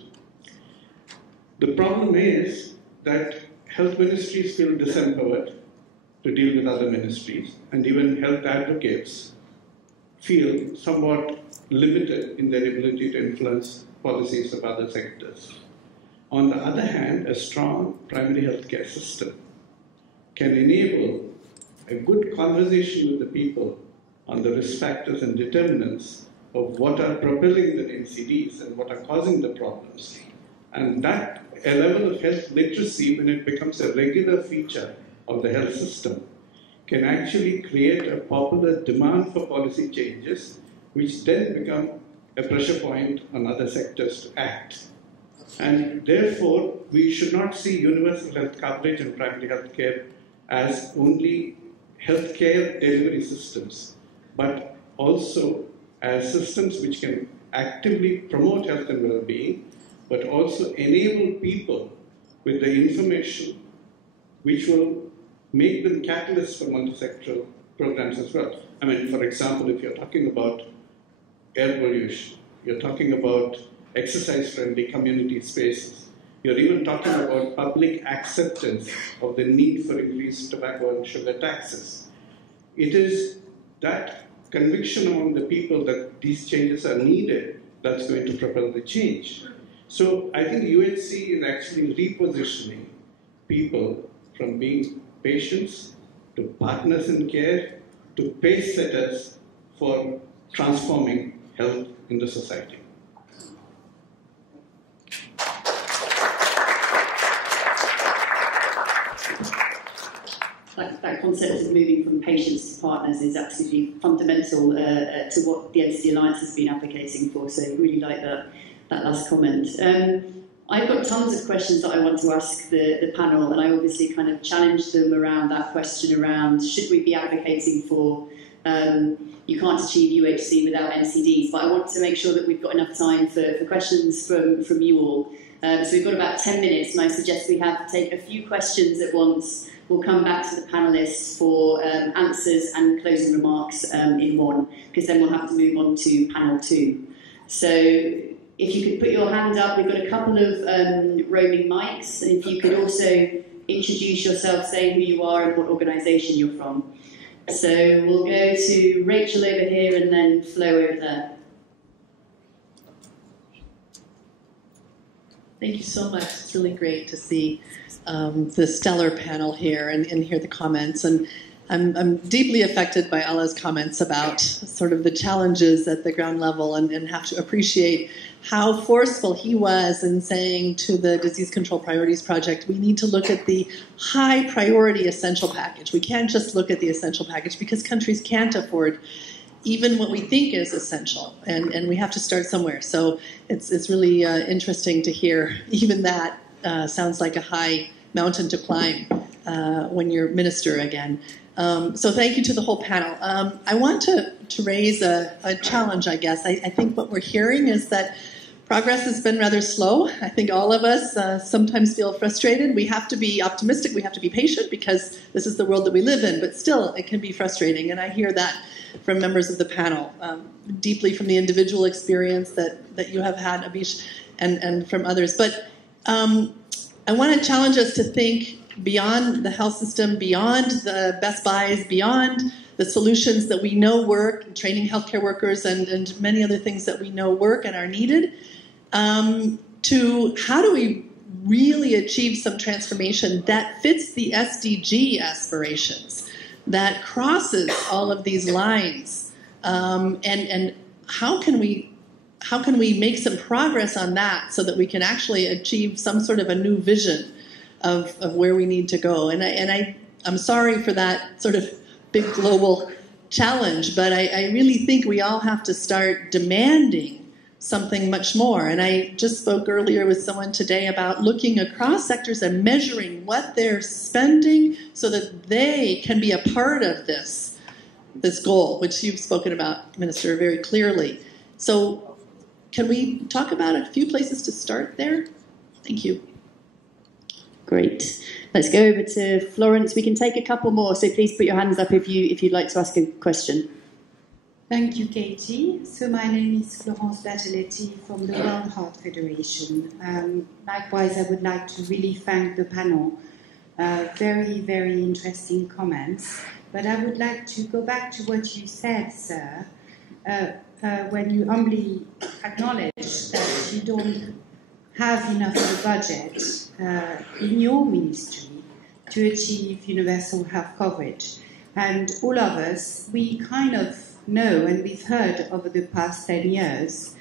The problem is that health ministries feel disempowered to deal with other ministries, and even health advocates feel somewhat limited in their ability to influence policies of other sectors. On the other hand, a strong primary healthcare system can enable a good conversation with the people on the risk factors and determinants of what are propelling the NCDs and what are causing the problems. And that a level of health literacy, when it becomes a regular feature of the health system, can actually create a popular demand for policy changes, which then become a pressure point on other sectors to act. And therefore, we should not see universal health coverage and primary health care as only healthcare delivery systems, but also as systems which can actively promote health and well-being, but also enable people with the information which will make them catalysts for multisectoral programs as well. I mean, for example, if you're talking about air pollution, you're talking about exercise-friendly community spaces, you're even talking about public acceptance of the need for increased tobacco and sugar taxes. It is that conviction among the people that these changes are needed that's going to propel the change. So I think UHC is actually repositioning people from being patients to partners in care to pace setters for transforming health in the society. That concept of moving from patients to partners is absolutely fundamental to what the NCD Alliance has been advocating for, so I really like that last comment. I've got tons of questions that I want to ask the panel, and I obviously kind of challenged them around that question around should we be advocating for you can't achieve UHC without NCDs, but I want to make sure that we've got enough time for questions from you all. So we've got about 10 minutes, and I suggest we take a few questions at once. We'll come back to the panellists for answers and closing remarks in one, because then we'll have to move on to panel 2. So if you could put your hand up, we've got a couple of roaming mics, and if you could also introduce yourself, say who you are and what organisation you're from. So we'll go to Rachel over here and then Flo over there. Thank you so much. It's really great to see the stellar panel here and hear the comments. And I'm deeply affected by Ala's comments about sort of the challenges at the ground level, and have to appreciate how forceful he was in saying to the Disease Control Priorities Project, we need to look at the high priority essential package. We can't just look at the essential package, because countries can't afford even what we think is essential, and we have to start somewhere. So it's really interesting to hear even that sounds like a high mountain to climb when you're minister again. So thank you to the whole panel. I want to raise a challenge, I guess. I think what we're hearing is that progress has been rather slow. I think all of us sometimes feel frustrated. We have to be optimistic, we have to be patient, because this is the world that we live in, but still it can be frustrating, and I hear that from members of the panel, deeply from the individual experience that you have had, Abish, and from others. But I want to challenge us to think beyond the health system, beyond the best buys, beyond the solutions that we know work, training healthcare workers and many other things that we know work and are needed, to how do we really achieve some transformation that fits the SDG aspirations, that crosses all of these lines, and how can we make some progress on that so that we can actually achieve some sort of a new vision of where we need to go. And I'm sorry for that sort of big global challenge, but I really think we all have to start demanding something much more. And I just spoke earlier with someone today about looking across sectors and measuring what they're spending so that they can be a part of this goal, which you've spoken about, Minister, very clearly. So can we talk about a few places to start there? Thank you. Great. Let's go over to Florence. We can take a couple more, so please put your hands up if you'd like to ask a question. Thank you, Katie. So my name is Florence Bertoletti from the World Heart Federation. Likewise, I would like to really thank the panel. Very, very interesting comments. But I would like to go back to what you said, sir, when you humbly acknowledge that you don't have enough of a budget in your ministry to achieve universal health coverage. And all of us, we kind of know, and we've heard over the past 10 years,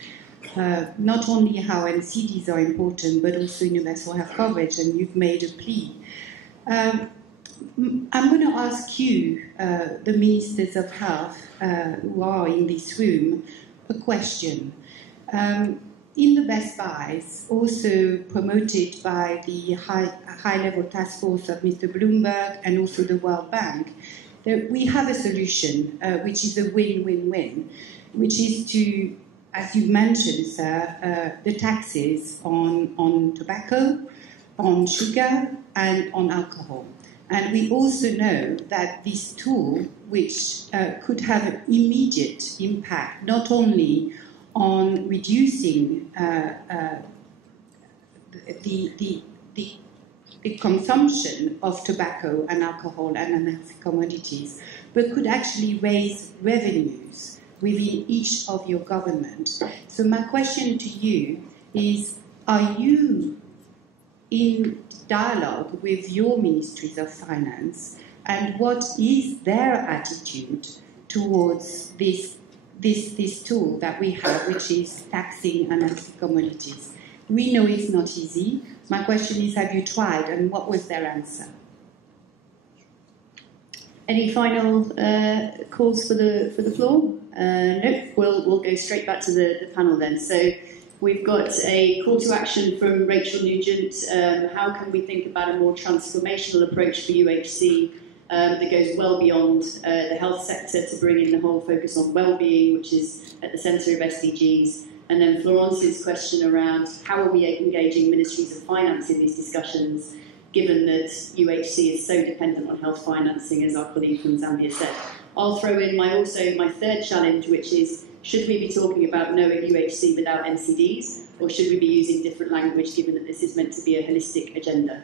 not only how NCDs are important, but also universal health coverage, and you've made a plea. I'm going to ask you, the Ministers of Health who are in this room, a question. In the Best Buys, also promoted by the high-level task force of Mr. Bloomberg and also the World Bank, we have a solution which is a win-win-win, which is to, as you mentioned, sir, the taxes on tobacco, on sugar, and on alcohol. And we also know that this tool, which could have an immediate impact, not only on reducing the consumption of tobacco and alcohol and unhealthy commodities, but could actually raise revenues within each of your government. So my question to you is, are you in dialogue with your ministries of finance, and what is their attitude towards this tool that we have, which is taxing unhealthy commodities? We know it's not easy. My question is, have you tried, and what was their answer? Any final calls for the floor? Nope. We'll go straight back to the panel then. So we've got a call to action from Rachel Nugent. How can we think about a more transformational approach for UHC that goes well beyond the health sector to bring in the whole focus on well-being, which is at the centre of SDGs, And then Florence's question around how are we engaging ministries of finance in these discussions, given that UHC is so dependent on health financing, as our colleague from Zambia said. I'll throw in my third challenge, which is, should we be talking about no UHC without NCDs, or should we be using different language, given that this is meant to be a holistic agenda?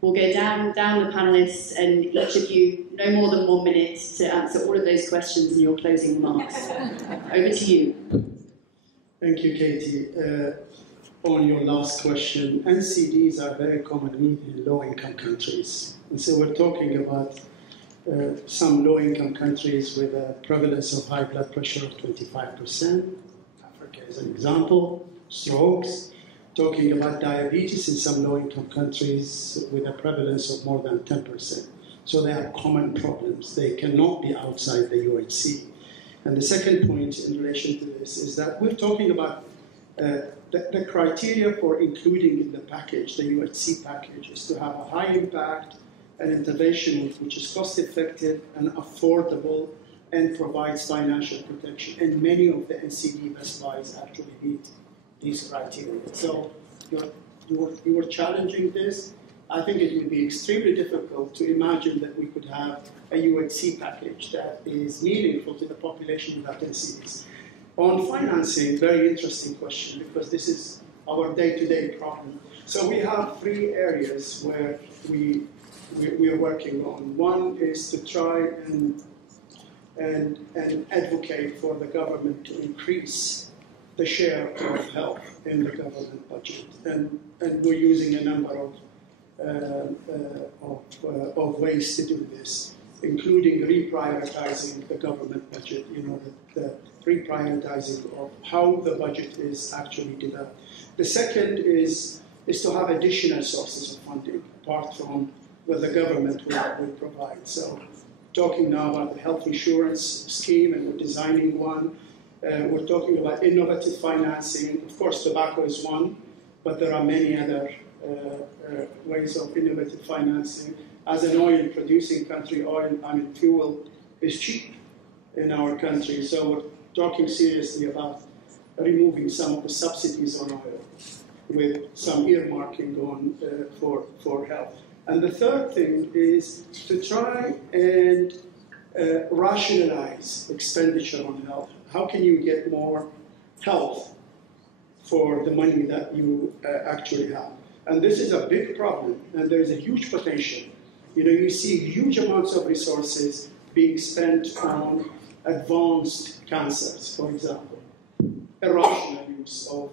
We'll go down the panellists, and each of you, no more than 1 minute to answer all of those questions in your closing remarks. Over to you. Thank you, Katie. On your last question, NCDs are very common in low-income countries. And so we're talking about some low-income countries with a prevalence of high blood pressure of 25%. Africa is an example. Strokes. Talking about diabetes in some low-income countries with a prevalence of more than 10%. So they are common problems. They cannot be outside the UHC. And the second point in relation to this is that we're talking about the criteria for including in the package, the UHC package, is to have a high impact, an intervention which is cost-effective and affordable and provides financial protection. And many of the NCD best buys actually meet these criteria. So you were challenging this. I think it would be extremely difficult to imagine that we could have a UHC package that is meaningful to the population without NCDs. On financing, very interesting question, because this is our day-to-day problem. So we have 3 areas where we are working on. One is to try and advocate for the government to increase the share of health in the government budget, and we're using a number of ways to do this, including reprioritizing the government budget. You know, the reprioritizing of how the budget is actually developed. The second is to have additional sources of funding apart from what the government will provide. So, talking now about the health insurance scheme, and we're designing one. We're talking about innovative financing. Of course, tobacco is one, but there are many other ways of innovative financing. As an oil-producing country, fuel is cheap in our country, so we're talking seriously about removing some of the subsidies on oil with some earmarking on for health. And the third thing is to try and rationalize expenditure on health. How can you get more health for the money that you actually have? And this is a big problem, and there is a huge potential. You know, you see huge amounts of resources being spent on advanced cancers, for example, irrational use of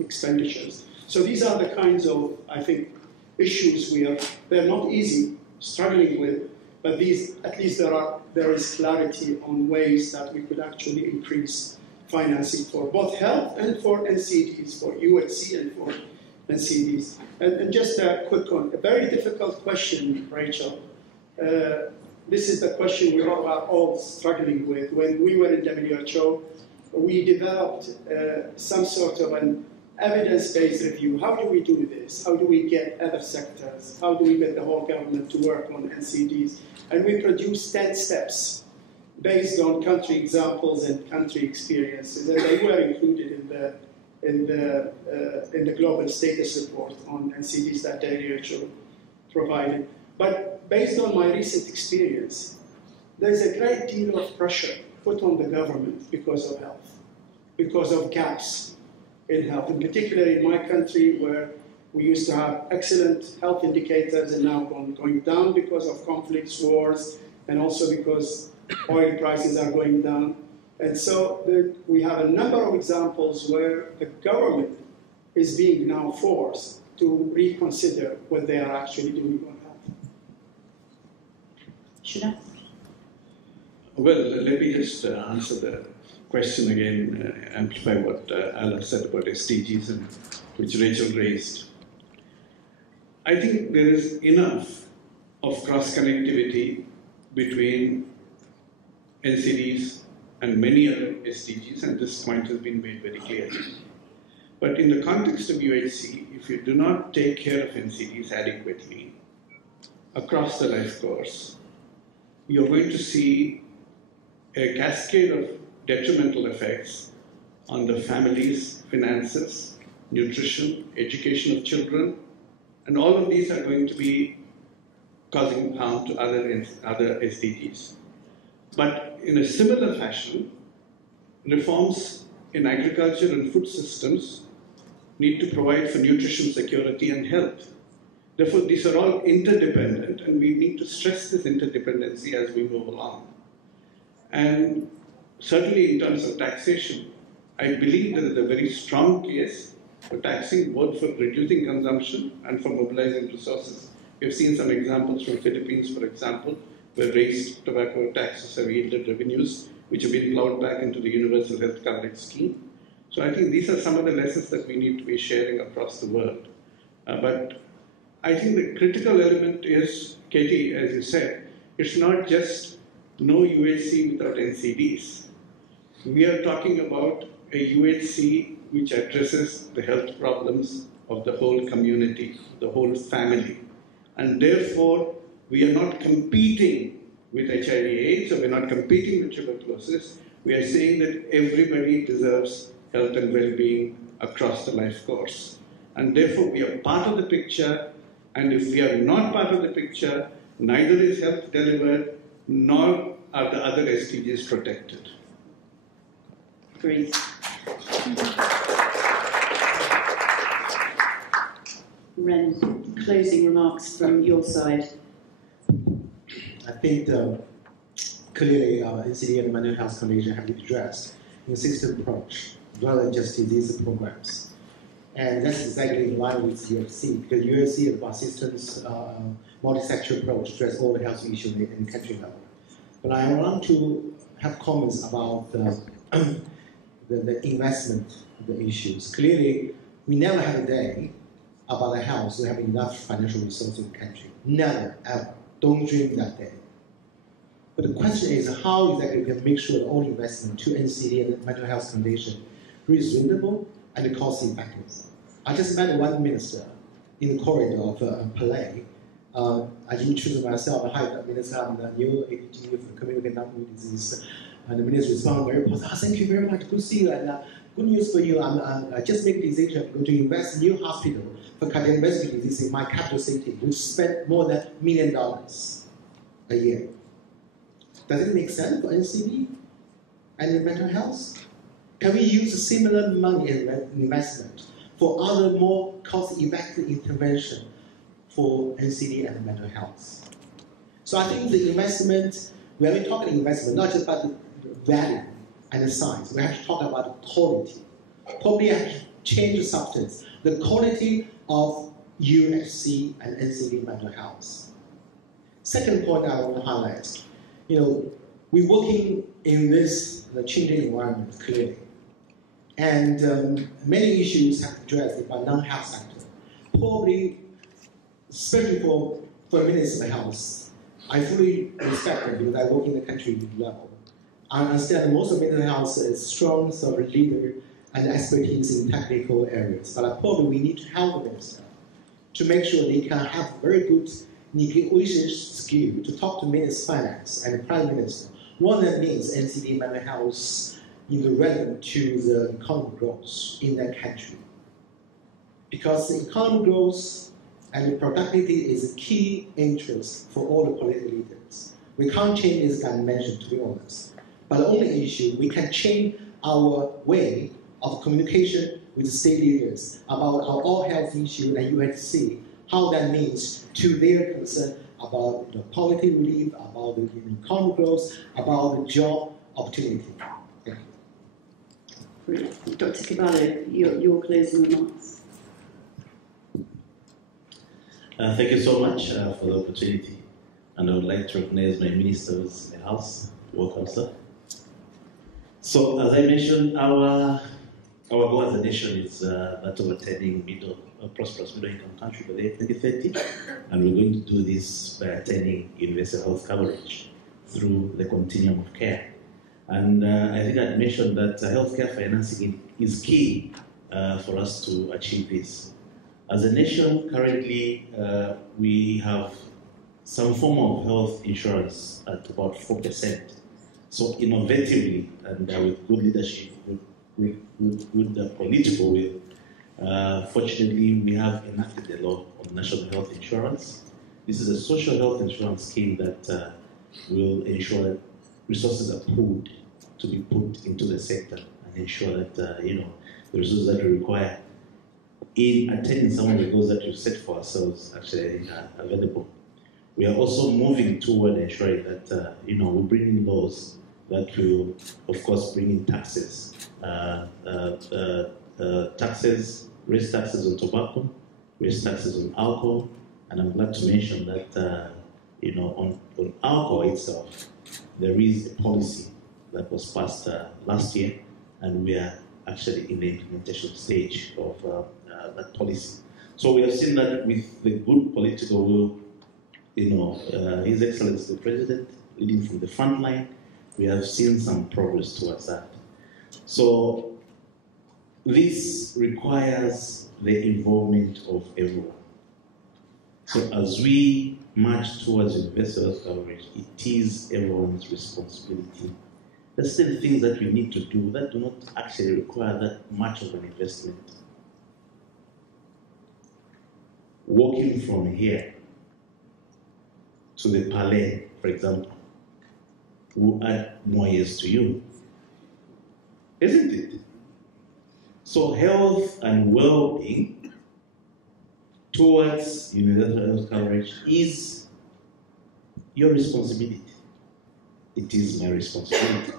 expenditures. So these are the kinds of, I think, issues they're not easy, struggling with, but these, at least there is clarity on ways that we could actually increase financing for both health and for NCDs, for UHC and for NCDs. And just a quick one, a very difficult question, Rachel. This is the question we are all struggling with. When we were in WHO, we developed some sort of an evidence-based review. How do we do this? How do we get other sectors? How do we get the whole government to work on NCDs? And we produced 10 steps based on country examples and country experiences, and they were included in the global status report on NCDs that WHO provided. But based on my recent experience, there's a great deal of pressure put on the government because of health, because of gaps in health, in particular in my country, where we used to have excellent health indicators and now going down because of conflicts, wars, and also because oil prices are going down. And so we have a number of examples where the government is being now forced to reconsider what they are actually doing on health. Should I? Well, let me just answer the question again, amplify what Ala said about SDGs, and which Rachel raised. I think there is enough of cross-connectivity between NCDs and many other SDGs, and this point has been made very clearly. But in the context of UHC, if you do not take care of NCDs adequately across the life course, you're going to see a cascade of detrimental effects on the family's finances, nutrition, education of children, and all of these are going to be causing harm to other SDGs. But in a similar fashion, reforms in agriculture and food systems need to provide for nutrition security and health. Therefore, these are all interdependent, and we need to stress this interdependency as we move along. And certainly in terms of taxation, I believe there is a very strong case for taxing, both for reducing consumption and for mobilizing resources. We've seen some examples from Philippines, for example, where raised tobacco taxes have yielded revenues which have been plowed back into the universal health coverage scheme. So I think these are some of the lessons that we need to be sharing across the world. But I think the critical element is, Katie, as you said, it's not just no UHC without NCDs. We are talking about a UHC which addresses the health problems of the whole community, the whole family. And therefore, we are not competing with HIV/AIDS, or we're not competing with tuberculosis. We are saying that everybody deserves health and well-being across the life course. And therefore, we are part of the picture, and if we are not part of the picture, neither is health delivered, nor are the other SDGs protected. Great. Ren, closing remarks from your side. I think clearly NCDA and Mental Health Foundation have been addressed in a system approach rather than just disease programs. And that's exactly in line with UHC, because UHC is about systems, multi-sector approach to address all the health issues in the country level. But I want to have comments about the investment, the issues. Clearly, we never have a day about the health we have enough financial resources in the country. Never, ever. Don't dream that day. But the question is how exactly we can make sure that all investment to NCD and the Mental Health Foundation is reasonable and cost effective. I just met one minister in the corridor of Palais. I introduced myself, hi, Minister, I'm the new ADG for communicable non-communicable disease. And the minister responded very positive. Thank you very much, good to see you. And good news for you, I just made a decision I'm going to invest in a new hospital for cardiovascular disease in my capital city, which spent more than $1 million a year. Does it make sense for NCD and the mental health? Can we use similar money investment for other more cost-effective intervention for NCD and mental health? So I think the investment, when we talk about investment, not just about the value and the science, we have to talk about the quality. Probably have to change the substance, the quality of UHC and NCD mental health. Second point I want to highlight, we're working in this changing environment clearly. And many issues have to be addressed by non-health sector. Probably, especially for the Minister of Health, I fully respect it because I work in the country level. I understand most of mental health is strong sort of leader and expertise in technical areas. But probably we need to help the minister to make sure they can have very good negotiation skill to talk to Minister of Finance and the Prime Minister. What that means NCD mental health is relevant to the economic growth in that country. Because the economic growth and the productivity is a key interest for all the political leaders. We can't change this dimension, to be honest. But the only issue, we can change our way of communication with the state leaders about our all health issue and UHC, how that means to their concern about the poverty relief, about the economic growth, about the job opportunity. Thank you. Dr. Cavallo, your closing remarks. Thank you so much for the opportunity. And I would like to recognize my ministers in the House. Welcome, sir. So, as I mentioned, our goal as a nation is that of attaining prosperous middle-income country by the year 2030, and we're going to do this by attaining universal health coverage through the continuum of care. And I think I mentioned that healthcare financing is key for us to achieve this. As a nation, currently, we have some form of health insurance at about 4%. So innovatively and with good leadership, with political will, fortunately we have enacted the law on national health insurance. This is a social health insurance scheme that will ensure that resources are pooled to be put into the sector and ensure that the resources that we require in attaining some of the goals that we've set for ourselves actually are available. We are also moving toward ensuring that we bring in laws that will, of course, bring in taxes, raise taxes on tobacco, raise taxes on alcohol, and I'm glad to mention that on alcohol itself, there is a policy that was passed last year, and we are actually in the implementation stage of that policy. So we have seen that with the good political will, His Excellency the President leading from the front line, we have seen some progress towards that. So this requires the involvement of everyone. So as we march towards universal health coverage, it is everyone's responsibility. There's still things that we need to do that do not actually require that much of an investment. Walking from here to the Palais, for example, will add more years to you, isn't it? So health and well-being towards universal health coverage is your responsibility. It is my responsibility.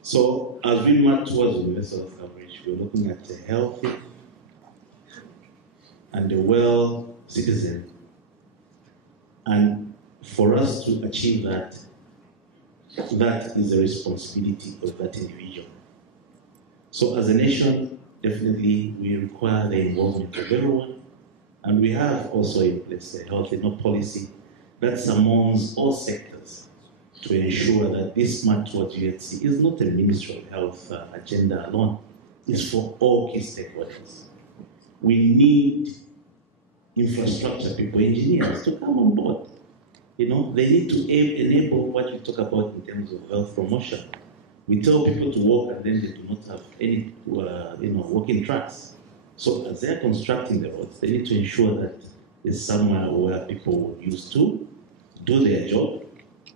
So as we march towards universal health coverage, we're looking at a healthy and a well citizen. And for us to achieve that, that is the responsibility of that individual. So as a nation, definitely we require the involvement of everyone. And we have also in place a health policy that surmounts all sectors to ensure that this march towards UHC is not a Ministry of Health agenda alone. It's for all key stakeholders. We need infrastructure people, engineers to come on board. They need to enable what we talk about in terms of health promotion. We tell people to walk and then they do not have any, walking tracks. So as they're constructing the roads, they need to ensure that there's somewhere where people will use to do their job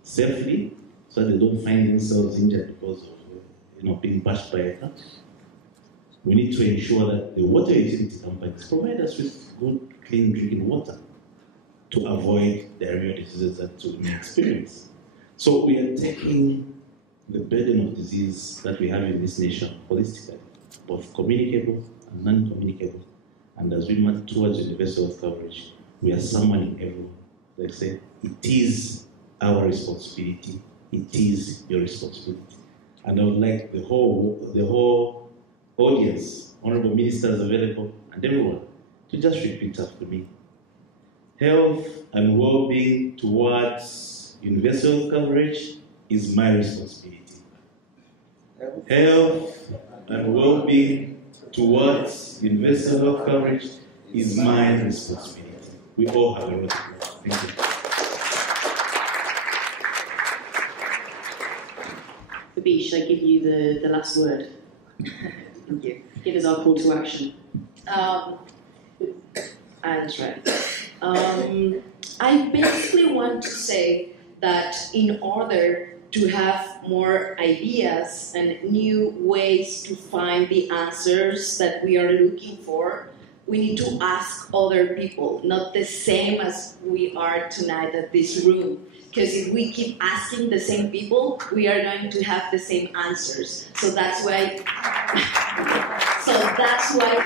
safely, so they don't find themselves injured because of being bashed by a car. We need to ensure that the water utility companies provide us with good, clean drinking water to avoid the diarrheal diseases that we may experience. So we are taking the burden of disease that we have in this nation holistically, both communicable and non-communicable. And as we march towards universal health coverage, we are summoning everyone. Like I say, it is our responsibility. It is your responsibility. And I would like the whole audience, honorable ministers available, and everyone, to just repeat after me. Health and well-being towards universal health coverage is my responsibility. Health and well-being towards universal health coverage is my responsibility. We all have a role to play. Thank you. Fabish, I give you the last word. Thank you. Give us our call to action. That's right. I basically want to say that in order to have more ideas and new ways to find the answers that we are looking for, we need to ask other people, not the same as we are tonight at this room. Because if we keep asking the same people, we are going to have the same answers. So that's why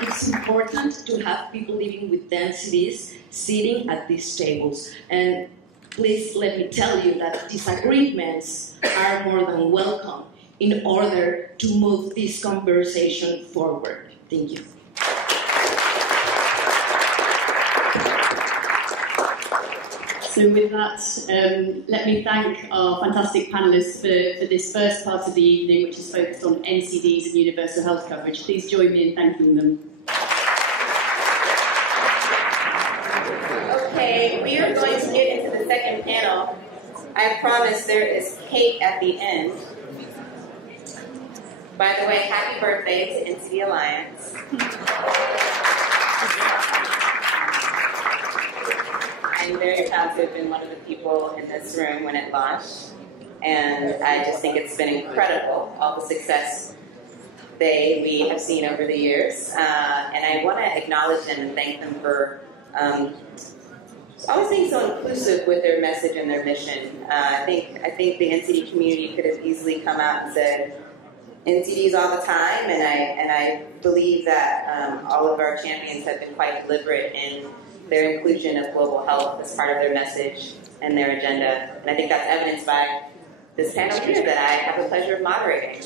it's important to have people living with NCDs sitting at these tables. And please let me tell you that disagreements are more than welcome in order to move this conversation forward. Thank you. So with that, let me thank our fantastic panellists for this first part of the evening, which is focused on NCDs and universal health coverage. Please join me in thanking them. Okay, we are going to get into the second panel. I promise there is cake at the end. By the way, happy birthday to NCD Alliance. I'm very proud to have been one of the people in this room when it launched. And I just think it's been incredible, all the success we have seen over the years. And I want to acknowledge them and thank them for always being so inclusive with their message and their mission. I think the NCD community could have easily come out and said NCDs all the time, and I believe that all of our champions have been quite deliberate in their inclusion of global health as part of their message and their agenda. And I think that's evidenced by this panel here that I have the pleasure of moderating.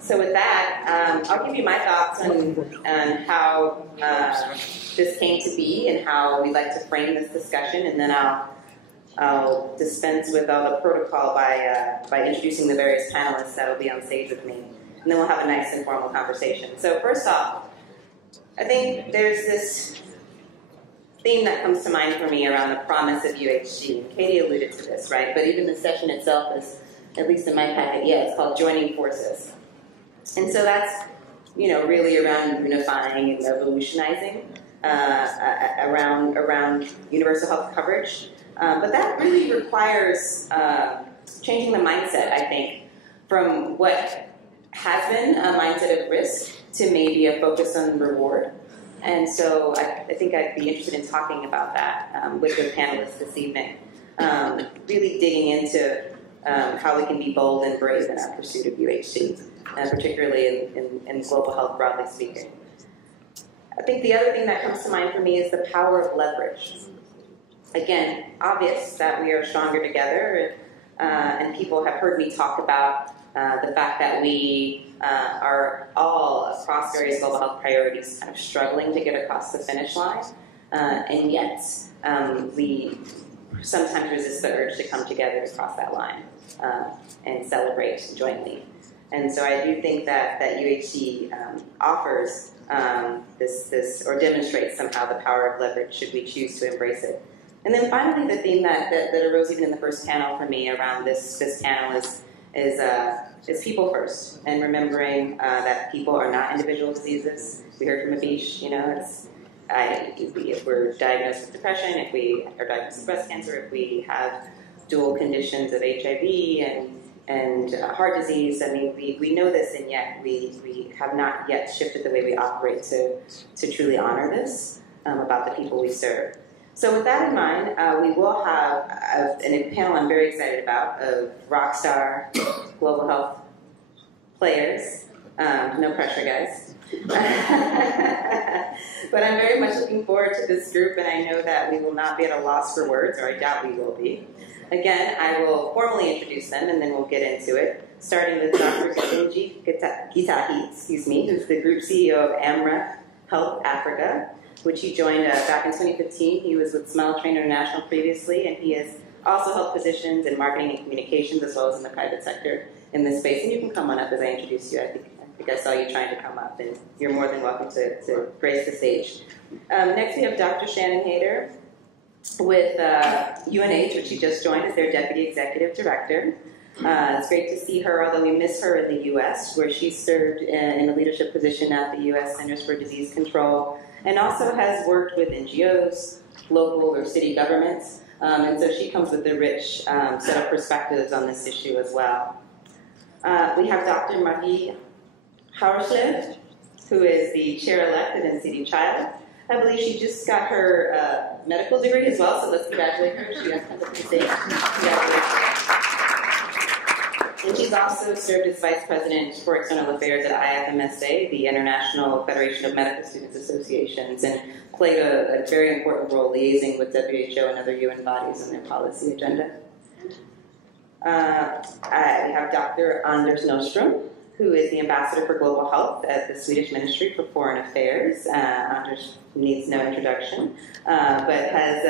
So with that, I'll give you my thoughts on how this came to be and how we'd like to frame this discussion, and then I'll dispense with all the protocol by introducing the various panelists that will be on stage with me. And then we'll have a nice informal conversation. So first off, I think there's this theme that comes to mind for me around the promise of UHC. And Katie alluded to this, right? But even the session itself is, at least in my packet, it's called Joining Forces. And so that's, really around unifying and revolutionizing around universal health coverage. But that really requires changing the mindset, I think, from what has been a mindset of risk to maybe a focus on reward. And so I think I'd be interested in talking about that with the panelists this evening, really digging into how we can be bold and brave in our pursuit of UHC, particularly in global health, broadly speaking. I think the other thing that comes to mind for me is the power of leverage. Again, obvious that we are stronger together, and people have heard me talk about the fact that we are all across various global health priorities kind of struggling to get across the finish line, and yet we sometimes resist the urge to come together across that line and celebrate jointly. And so I do think that UHC offers this or demonstrates somehow the power of leverage should we choose to embrace it. And then finally, the theme that arose even in the first panel for me around this panel is people first, and remembering that people are not individual diseases. We heard from Abish, if we're diagnosed with depression, if we are diagnosed with breast cancer, if we have dual conditions of HIV and heart disease, I mean, we know this, and yet we have not yet shifted the way we operate to truly honor this about the people we serve. So with that in mind, we will have a panel I'm very excited about of rockstar global health players. No pressure, guys. But I'm very much looking forward to this group, and I know that we will not be at a loss for words, or I doubt we will be. Again, I will formally introduce them, and then we'll get into it, starting with Dr. Katinji Gitahi, who's the Group CEO of AMREF Health Africa, which he joined back in 2015. He was with Smile Train International previously, and he has also held positions in marketing and communications as well as in the private sector in this space. And you can come on up as I introduce you. I think I saw you trying to come up, and you're more than welcome to grace the stage. Next, we have Dr. Shannon Hayter with UNH, which she just joined as their Deputy Executive Director. It's great to see her, although we miss her in the U.S., where she served in a leadership position at the U.S. Centers for Disease Control, and also has worked with NGOs, local or city governments, and so she comes with a rich set of perspectives on this issue as well. We have Dr. Marie Hauerslev, who is the chair-elect at NCD Child. I believe she just got her medical degree as well, so let's congratulate her. She has come to the stage. And she's also served as Vice President for External Affairs at IFMSA, the International Federation of Medical Students Associations, and played a very important role liaising with WHO and other UN bodies on their policy agenda. We have Dr. Anders Nordström, who is the Ambassador for Global Health at the Swedish Ministry for Foreign Affairs. Anders needs no introduction, but has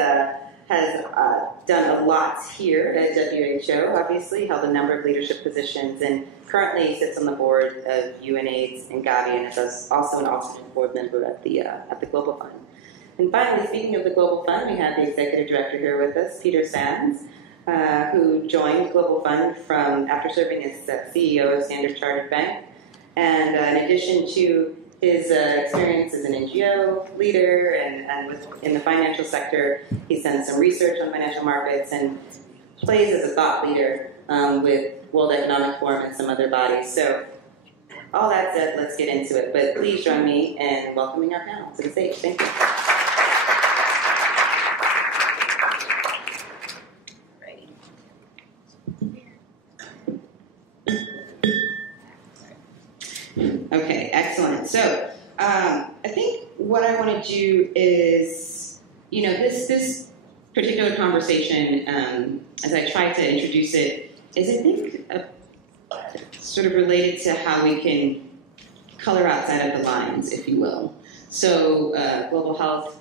done a lot here at WHO, obviously, held a number of leadership positions, and currently sits on the board of UNAIDS and Gavi, and is also an alternate board member at the Global Fund. And finally, speaking of the Global Fund, we have the Executive Director here with us, Peter Sands, who joined Global Fund after serving as CEO of Standard Chartered Bank. And in addition to his experience as an NGO leader and in the financial sector, he's done some research on financial markets and plays as a thought leader with World Economic Forum and some other bodies. So all that said, let's get into it. But please join me in welcoming our panel to the stage. Thank you. Okay, excellent. So I think what I want to do is, this particular conversation, as I try to introduce it, is I think sort of related to how we can color outside of the lines, if you will. So global health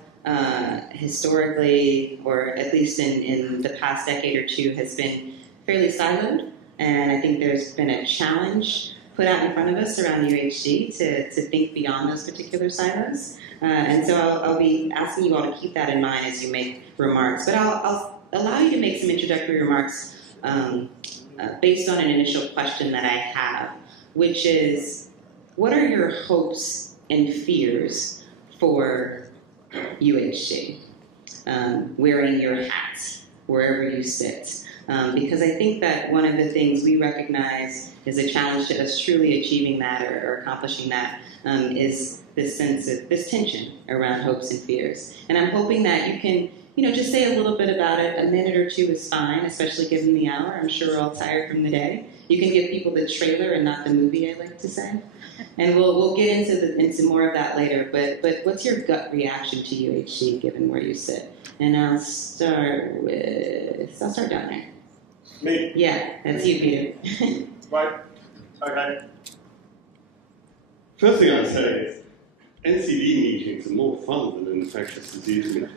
historically, or at least in the past decade or two, has been fairly siloed. And I think there's been a challenge put out in front of us around UHC to think beyond those particular silos. And so I'll be asking you all to keep that in mind as you make remarks. But I'll allow you to make some introductory remarks based on an initial question that I have, which is, what are your hopes and fears for UHC? Wearing your hat wherever you sit. Because I think that one of the things we recognize is a challenge to us truly achieving that or accomplishing that is this sense of this tension around hopes and fears. And I'm hoping that you can, just say a little bit about it. A minute or two is fine, especially given the hour. I'm sure we're all tired from the day. You can give people the trailer and not the movie, I like to say. And we'll get into more of that later. But what's your gut reaction to UHC given where you sit? And I'll start down there. Me? Yeah, that's you, Peter. Right. Okay. First thing I'd say is NCD meetings are more fun than an infectious disease meeting.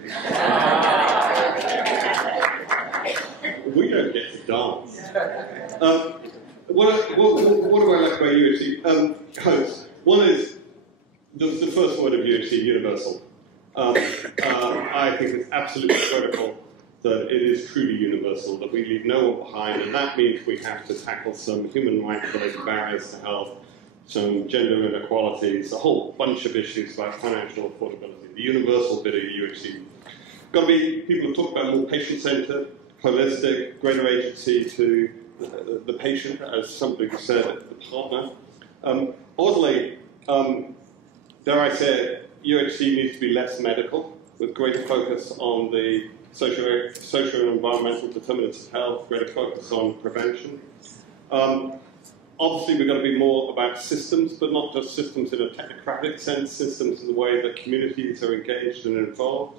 We don't get to dance. What do I like about UHC? Hopes. One is the first word of UHC, universal. I think it's absolutely critical that it is truly universal, that we leave no one behind, and that means we have to tackle some human rights-related barriers to health, some gender inequalities, a whole bunch of issues like financial affordability. The universal bit of UHC. Got to be, people have talked about more patient-centered, holistic, greater agency to the patient, as somebody said, the partner. Oddly, dare I say it, UHC needs to be less medical, with greater focus on the social and environmental determinants of health, greater focus on prevention. Obviously, we've got to be more about systems, but not just systems in a technocratic sense, systems in the way that communities are engaged and involved.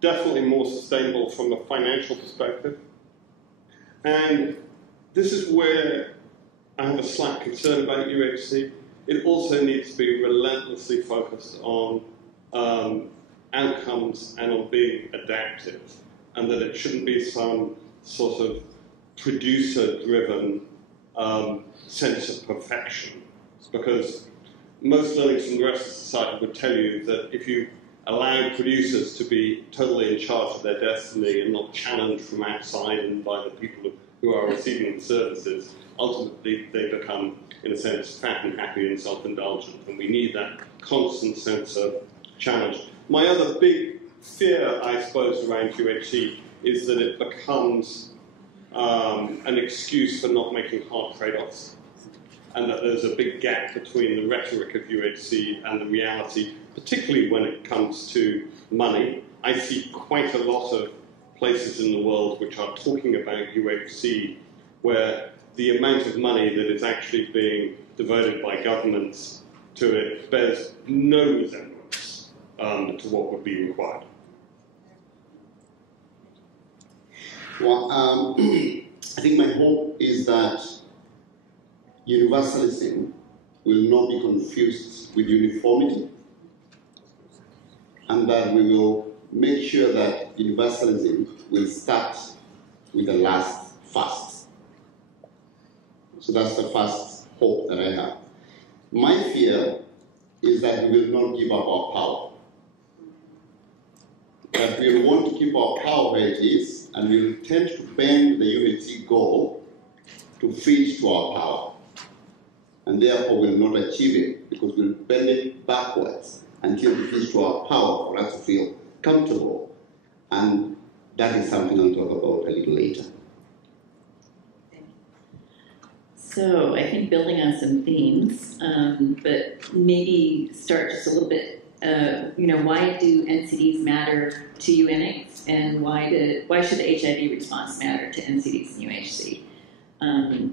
Definitely more sustainable from a financial perspective. And this is where I have a slight concern about UHC. It also needs to be relentlessly focused on outcomes and on being adaptive, and that it shouldn't be some sort of producer-driven sense of perfection, because most learnings from the rest of society would tell you that if you allow producers to be totally in charge of their destiny and not challenged from outside and by the people who are receiving the services, ultimately they become, in a sense, fat and happy and self-indulgent, and we need that constant sense of challenge. My other big fear, I suppose, around UHC is that it becomes an excuse for not making hard trade-offs, and that there's a big gap between the rhetoric of UHC and the reality, particularly when it comes to money. I see quite a lot of places in the world which are talking about UHC where the amount of money that is actually being devoted by governments to it bears no resemblance to what would be required. Well, I think my hope is that universalism will not be confused with uniformity, and that we will make sure that universalism will start with the last first. So that's the first hope that I have. My fear is that we will not give up our power. That we will want to keep our power where it is, and we'll tend to bend the UHC goal to fit to our power. And therefore will not achieve it because we'll bend it backwards until it fits to our power for us to feel comfortable. And that is something I'll talk about a little later. So I think building on some themes, but maybe start just a little bit, why do NCDs matter to UNAIDS, and why should the HIV response matter to NCDs and UHC?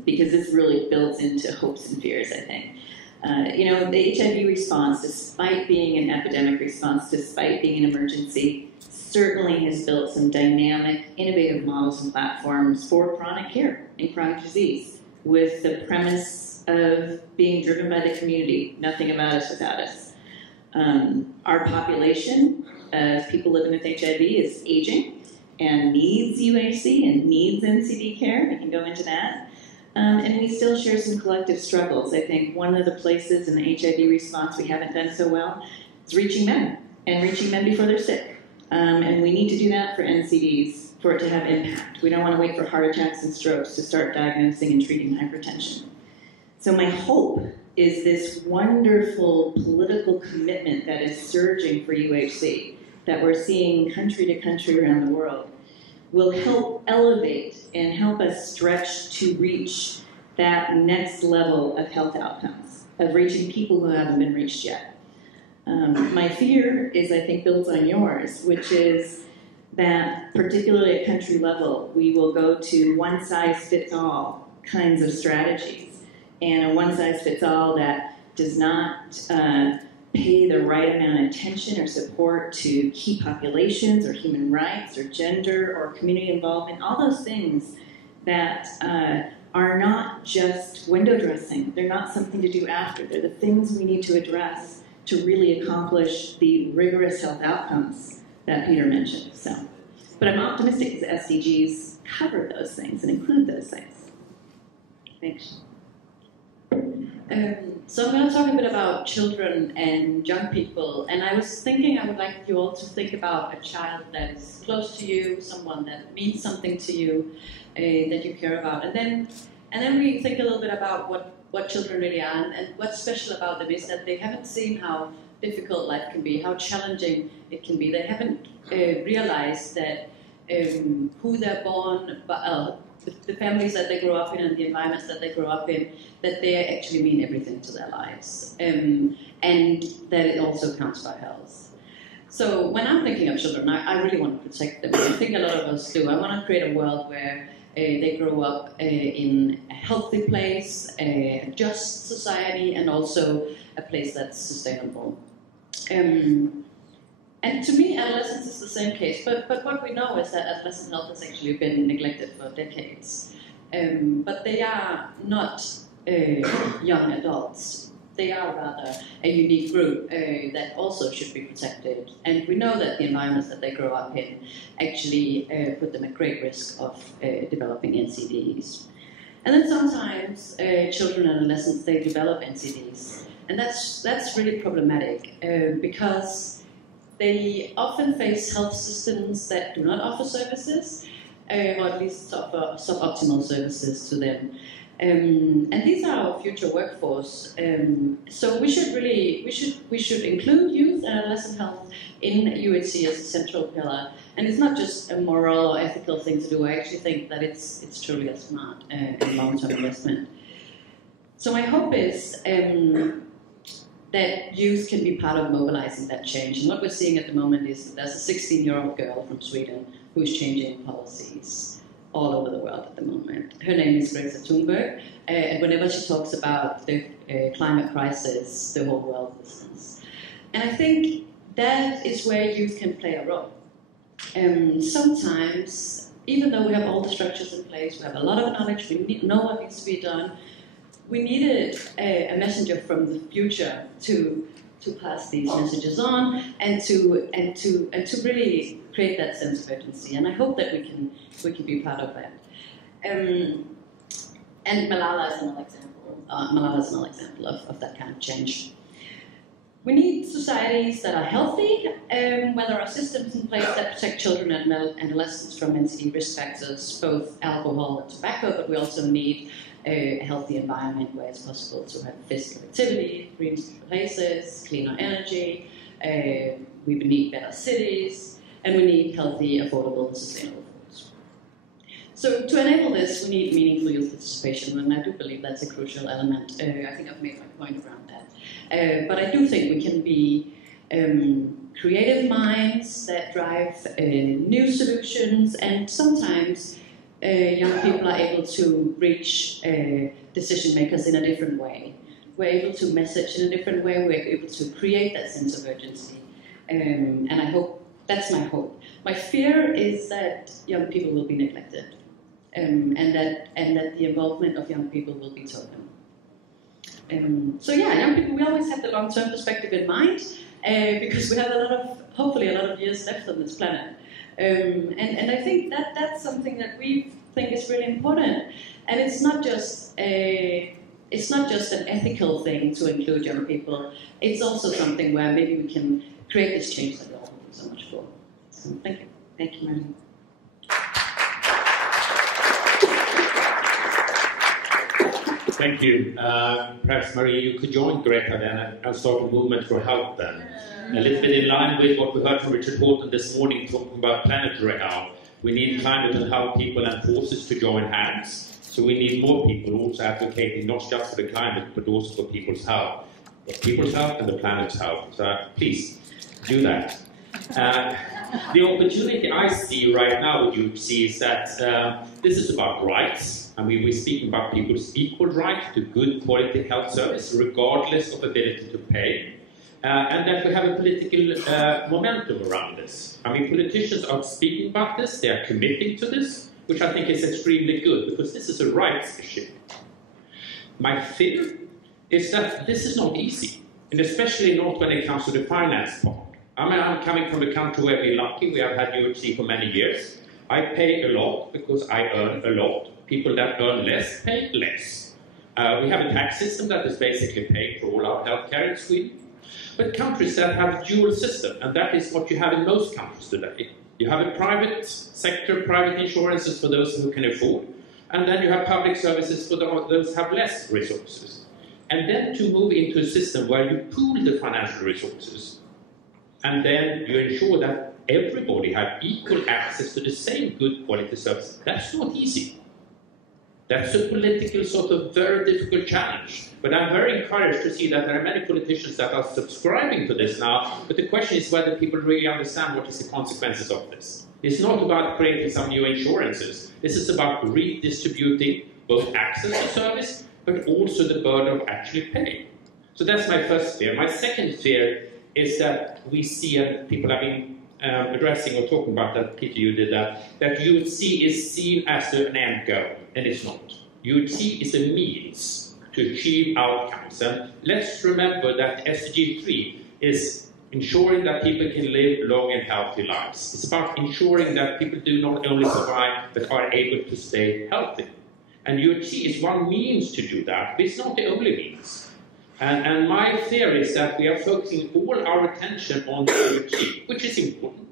Because this really builds into hopes and fears, I think. The HIV response, despite being an epidemic response, despite being an emergency, certainly has built some dynamic, innovative models and platforms for chronic care and chronic disease, with the premise of being driven by the community, nothing about us without us. Our population of people living with HIV is aging and needs UHC and needs NCD care. We can go into that. And we still share some collective struggles. I think one of the places in the HIV response we haven't done so well is reaching men, and reaching men before they're sick. And we need to do that for NCDs for it to have impact. We don't want to wait for heart attacks and strokes to start diagnosing and treating hypertension. So my hope is this wonderful political commitment that is surging for UHC, that we're seeing country to country around the world, will help elevate and help us stretch to reach that next level of health outcomes, of reaching people who haven't been reached yet. My fear is, I think, builds on yours, which is that particularly at country level, we will go to one-size-fits-all kinds of strategies, and a one-size-fits-all that does not pay the right amount of attention or support to key populations or human rights or gender or community involvement, all those things that are not just window dressing. They're not something to do after. They're the things we need to address to really accomplish the rigorous health outcomes that Peter mentioned. But I'm optimistic because SDGs cover those things and include those things. Thanks. So I'm going to talk a bit about children and young people, and I was thinking I would like you all to think about a child that is close to you, someone that means something to you, that you care about, and then we think a little bit about what children really are, and what's special about them is that they haven't seen how difficult life can be, how challenging it can be. They haven't realized that who they're born, the families that they grow up in and the environments that they grow up in, that they actually mean everything to their lives, and that it also counts for health. So when I'm thinking of children, I really want to protect them. I think a lot of us do. I want to create a world where they grow up in a healthy place, a just society, and also a place that's sustainable. And to me, adolescence is the same case, but what we know is that adolescent health has actually been neglected for decades. But they are not young adults. They are rather a unique group that also should be protected. And we know that the environments that they grow up in actually put them at great risk of developing NCDs. And then sometimes children and adolescents, they develop NCDs. And that's really problematic because they often face health systems that do not offer services, or at least offer suboptimal services to them. And these are our future workforce. So we should include youth and adolescent health in UHC as a central pillar. And it's not just a moral or ethical thing to do. I actually think that it's truly a smart and long-term investment. So my hope is that youth can be part of mobilizing that change. And what we're seeing at the moment is that there's a 16-year-old girl from Sweden who's changing policies all over the world at the moment. Her name is Greta Thunberg, and whenever she talks about the climate crisis, the whole world listens. And I think that is where youth can play a role. Sometimes, even though we have all the structures in place, we have a lot of knowledge, we know what needs to be done, we needed a messenger from the future to pass these messages on and to really create that sense of urgency. And I hope that we can be part of that. And Malala is another example. Malala is another example of that kind of change. We need societies that are healthy, where there are systems in place that protect children and adolescents from NCD risk factors, both alcohol and tobacco, but we also need a healthy environment where it's possible to have physical activity, green places, cleaner energy, we need better cities, and we need healthy, affordable, and sustainable foods. So to enable this, we need meaningful youth participation, and I do believe that's a crucial element. I think I've made my point around that. But I do think we can be creative minds that drive new solutions, and sometimes young people are able to reach decision makers in a different way. We're able to message in a different way, we're able to create that sense of urgency. And I hope, that's my hope. My fear is that young people will be neglected, and that the involvement of young people will be token. So yeah, young people, we always have the long-term perspective in mind, because we have hopefully a lot of years left on this planet. And I think that's something that we think is really important. And it's not just an ethical thing to include young people. It's also something where maybe we can create this change that we're all looking so much for. So thank you. Thank you, Marie. Thank you. Perhaps, Marie, you could join Greta then and start a movement for health then. A little bit in line with what we heard from Richard Horton this morning talking about planetary health. We need climate and health people and forces to join hands. So we need more people also advocating not just for the climate, but also for people's health. People's health and the planet's health. So please, do that. The opportunity I see right now with UHC is that this is about rights. I mean, we're speaking about people's equal right to good quality health service, regardless of ability to pay. And that we have a political momentum around this. I mean, politicians are speaking about this, they are committing to this, which I think is extremely good, because this is a rights issue. My fear is that this is not easy, and especially not when it comes to the finance part. I mean, I'm coming from a country where we're lucky, we have had UHC for many years. I pay a lot because I earn a lot. People that earn less pay less. We have a tax system that is basically paid for all our healthcare in Sweden. But countries that have a dual system, and that is what you have in most countries today. You have a private sector, private insurances for those who can afford, and then you have public services for those who have less resources. And then to move into a system where you pool the financial resources, and then you ensure that everybody has equal access to the same good quality service, that's not easy. That's a political sort of very difficult challenge. But I'm very encouraged to see that there are many politicians that are subscribing to this now, but the question is whether people really understand what is the consequences of this. It's not about creating some new insurances. This is about redistributing both access to service, but also the burden of actually paying. So that's my first fear. My second fear is that we see, and people have been addressing or talking about that, Peter, you did that UHC is seen as an end goal, and it's not. UHC is a means to achieve outcomes. And let's remember that SDG 3 is ensuring that people can live long and healthy lives. It's about ensuring that people do not only survive, but are able to stay healthy. And UHC is one means to do that, but it's not the only means. And my fear is that we are focusing all our attention on the UHC, which is important.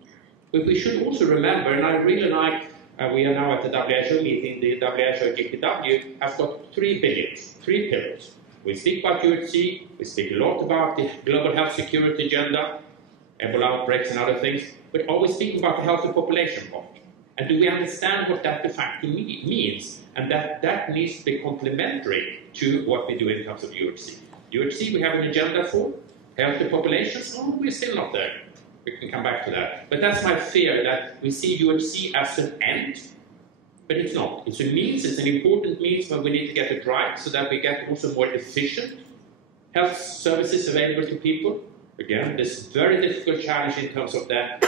But we should also remember, and I really like, we are now at the WHO meeting, the WHO GPW has got 3 pillars. We speak about UHC, we speak a lot about the global health security agenda, Ebola outbreaks and other things, but are we speaking about the healthy population part? And do we understand what that de facto means? And that needs to be complementary to what we do in terms of UHC. UHC we have an agenda for, healthy populations, we're still not there. We can come back to that. But that's my fear, that we see UHC as an end, but it's not. It's a means, it's an important means, but we need to get it right so that we get also more efficient health services available to people. Again, this very difficult challenge in terms of that,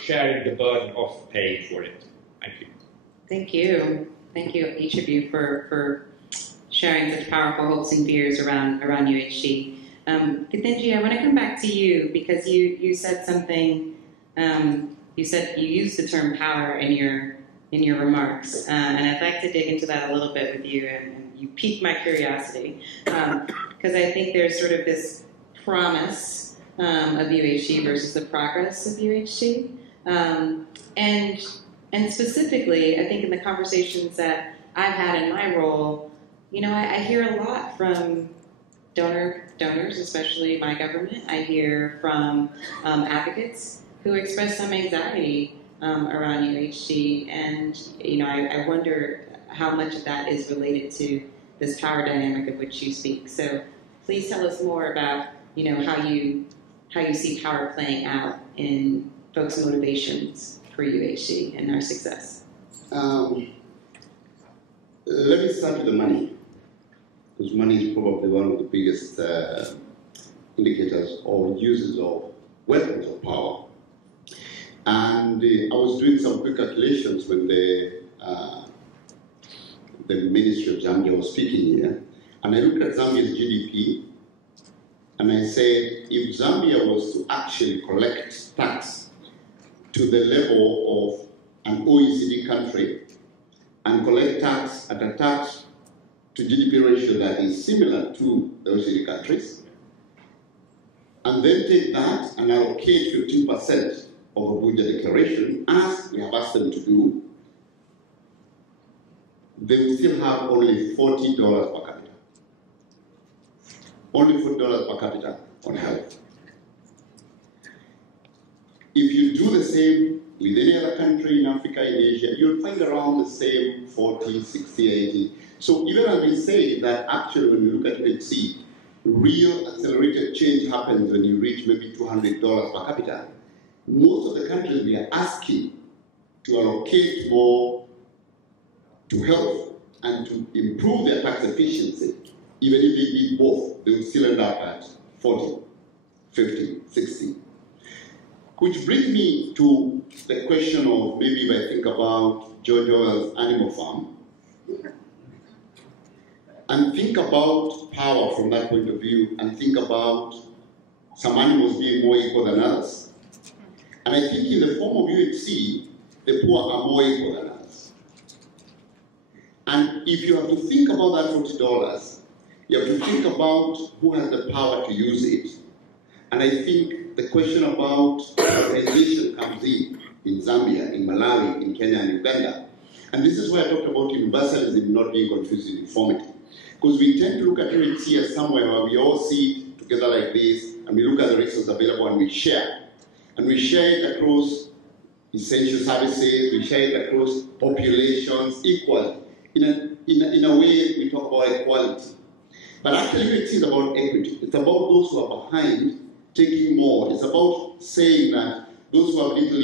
sharing the burden of paying for it. Thank you. Thank you. Thank you, each of you, for sharing such powerful hopes and fears around UHC. Katinji, I want to come back to you because you said something. You said you used the term power in your remarks, and I'd like to dig into that a little bit with you. And you piqued my curiosity because I think there's sort of this promise of UHC versus the progress of UHC. And specifically, I think in the conversations that I've had in my role, you know, I hear a lot from donors, especially my government. I hear from advocates who express some anxiety around UHC, and you know, I wonder how much of that is related to this power dynamic of which you speak. So please tell us more about, you know, how you see power playing out in folks' motivations for UHC and our success. Let me start with the money, because money is probably one of the biggest indicators or uses of weapons of power. And I was doing some quick calculations when the Ministry of Zambia was speaking here, and I looked at Zambia's GDP, and I said, if Zambia was to actually collect tax to the level of an OECD country, and collect tax at a tax to GDP ratio that is similar to the OECD countries, and then take that and allocate 15% of a budget declaration, as we have asked them to do, they will still have only $40 per capita. Only $40 per capita on health. If you do the same with any other country in Africa, in Asia, you'll find around the same 40, 60, 80. So even as we say that actually when we look at UHC, real accelerated change happens when you reach maybe $200 per capita. Most of the countries we are asking to allocate more to health and to improve their tax efficiency, even if they did both, they will still end up at 40, 50, 60. Which brings me to the question of, maybe if I think about George Orwell's Animal Farm, and think about power from that point of view, and think about some animals being more equal than others. And I think in the form of UHC, the poor are more equal than others. And if you have to think about that $40, you have to think about who has the power to use it. And I think the question about organization comes in Zambia, in Malawi, in Kenya, and Uganda. And this is why I talked about universalism not being confused with uniformity. Because we tend to look at UHC as somewhere where we all sit together like this, and we look at the resources available and we share. And we share it across essential services, we share it across populations equally. In a way, we talk about equality. But actually, UHC is about equity. It's about those who are behind taking more. It's about saying that those who have little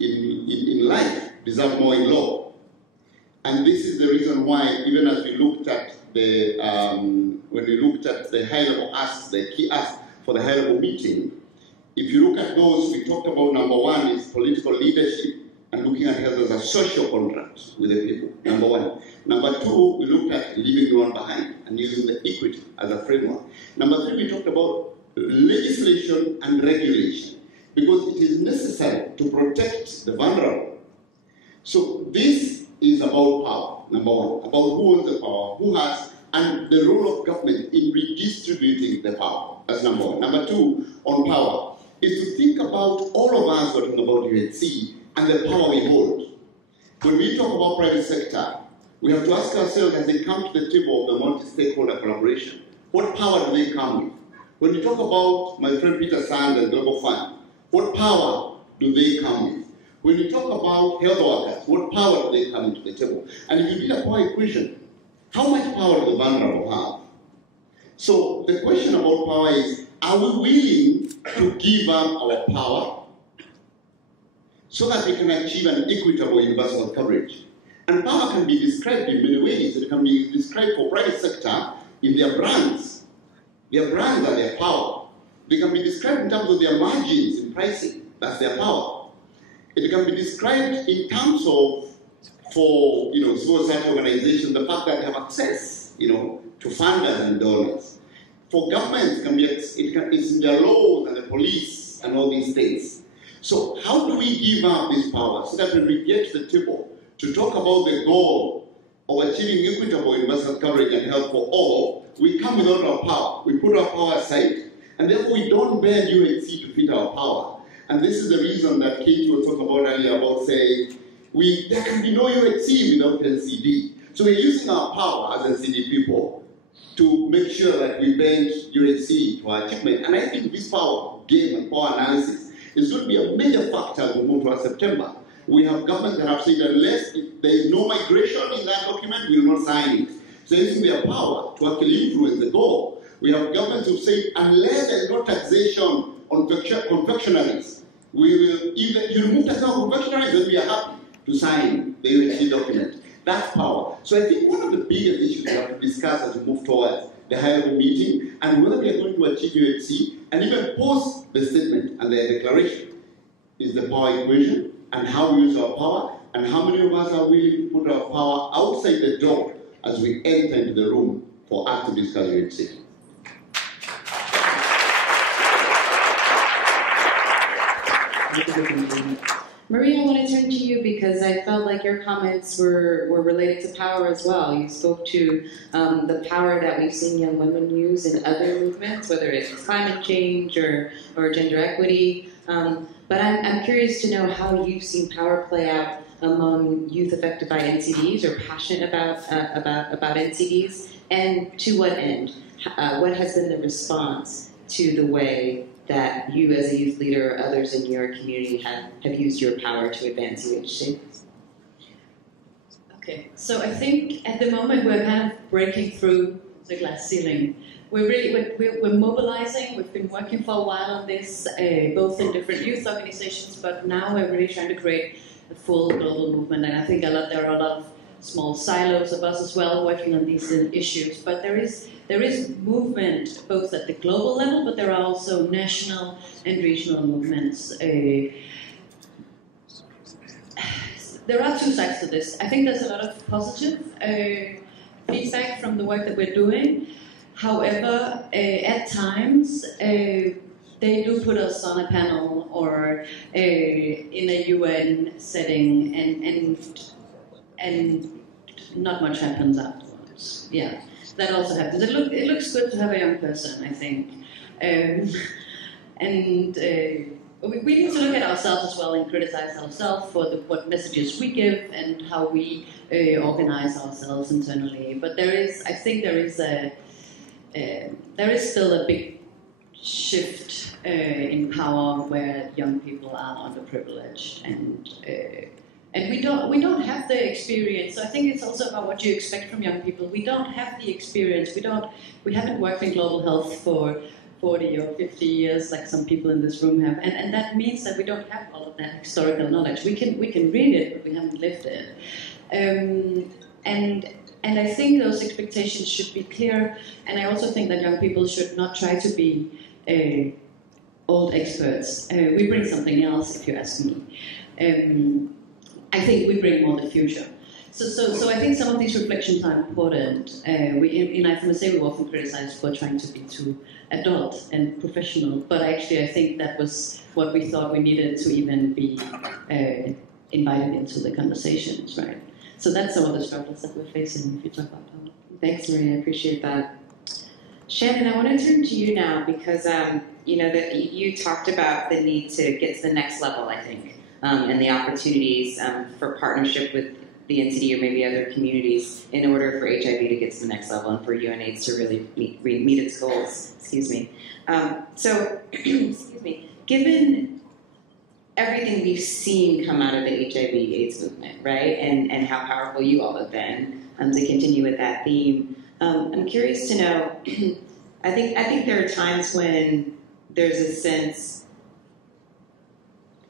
in life deserve more in law. And this is the reason why, even as we looked at the, when we looked at the high-level asks, the key asks for the high-level meeting, if you look at those, we talked about number one is political leadership and looking at health as a social contract with the people, number one. Number two, we looked at leaving no one behind and using the equity as a framework. Number three, we talked about legislation and regulation because it is necessary to protect the vulnerable. So this is about power, number one, about who owns the power, who has, and the role of government in redistributing the power. That's number one. Number two, on power, is to think about all of us talking about UHC and the power we hold. When we talk about private sector, we have to ask ourselves as they come to the table of the multi-stakeholder collaboration, what power do they come with? When we talk about my friend Peter Sanders, Global Fund, what power do they come with? When we talk about health workers, what power do they come into the table? And if you did a power equation, how much power do the vulnerable have? So the question about power is, are we willing to give up our power so that we can achieve an equitable universal coverage? And power can be described in many ways. It can be described for private sector in their brands. Their brands are their power. They can be described in terms of their margins in pricing. That's their power. It can be described in terms of, for civil society organizations, the fact that they have access, to funders and donors. For governments, it's in their laws and the police and all these things. So how do we give up this power so that when we get to the table to talk about the goal of achieving equitable universal coverage and health for all, we come with all our power. We put our power aside And therefore, we don't bear UHC to fit our power. And this is the reason that Kate was talking about earlier about saying, there can be no UHC without NCD. So we're using our power as NCD people to make sure that we bend UHC to our achievement. And I think this power game and power analysis is going to be a major factor as we move towards September. We have governments that have said unless there is no migration in that document, we will not sign it. So using their power to actually influence the goal. We have governments who say unless there is no taxation on confectionaries, we will, if you remove taxation on confectionaries, then we are happy to sign the UHC document. That's power. So I think one of the biggest issues we have to discuss as we move towards the high-level meeting and whether we are going to achieve UHC and even post the statement and the declaration is the power equation and how we use our power and how many of us are willing to put our power outside the door as we enter into the room for us to discuss UHC. Maria, I want to turn to you because I felt like your comments were related to power as well. You spoke to the power that we've seen young women use in other movements, whether it's climate change or gender equity. But I'm curious to know how you've seen power play out among youth affected by NCDs or passionate about NCDs, and to what end? What has been the response to the way that you as a youth leader or others in your community have used your power to advance UHC? Okay, so I think at the moment we're kind of breaking through the glass ceiling. We're mobilizing. We've been working for a while on this, both in different youth organizations, but now we're really trying to create a full global movement. And I think there are a lot of small silos of us as well working on these issues. But there is movement both at the global level, but there are also national and regional movements. There are two sides to this. I think there's a lot of positive feedback from the work that we're doing. However, at times, they do put us on a panel or in a UN setting, and not much happens afterwards. Yeah, that also happens. It looks good to have a young person, I think. We need to look at ourselves as well and criticize ourselves for what messages we give and how we organize ourselves internally. But I think there is still a big shift in power where young people are underprivileged, and we don't have the experience. So I think it's also about what you expect from young people. We don't have the experience. We haven't worked in global health for 40 or 50 years like some people in this room have, and that means that we don't have all of that historical knowledge. We can read it, but we haven't lived it. And I think those expectations should be clear, and I also think that young people should not try to be old experts. We bring something else, if you ask me. I think we bring more the future. So I think some of these reflections are important. In IFMSA, we often criticize for trying to be too adult and professional, but actually I think that was what we thought we needed to even be invited into the conversations, right? So that's some of the struggles that we're facing if you talk about power. Thanks, Maria. I appreciate that. Shannon, I want to turn to you now because that you talked about the need to get to the next level, I think, and the opportunities for partnership with the NCD or maybe other communities in order for HIV to get to the next level and for UNAIDS to really meet its goals. Excuse me. Excuse me. Given everything we've seen come out of the HIV/AIDS movement, right, and how powerful you all have been to continue with that theme, I'm curious to know. I think there are times when there's a sense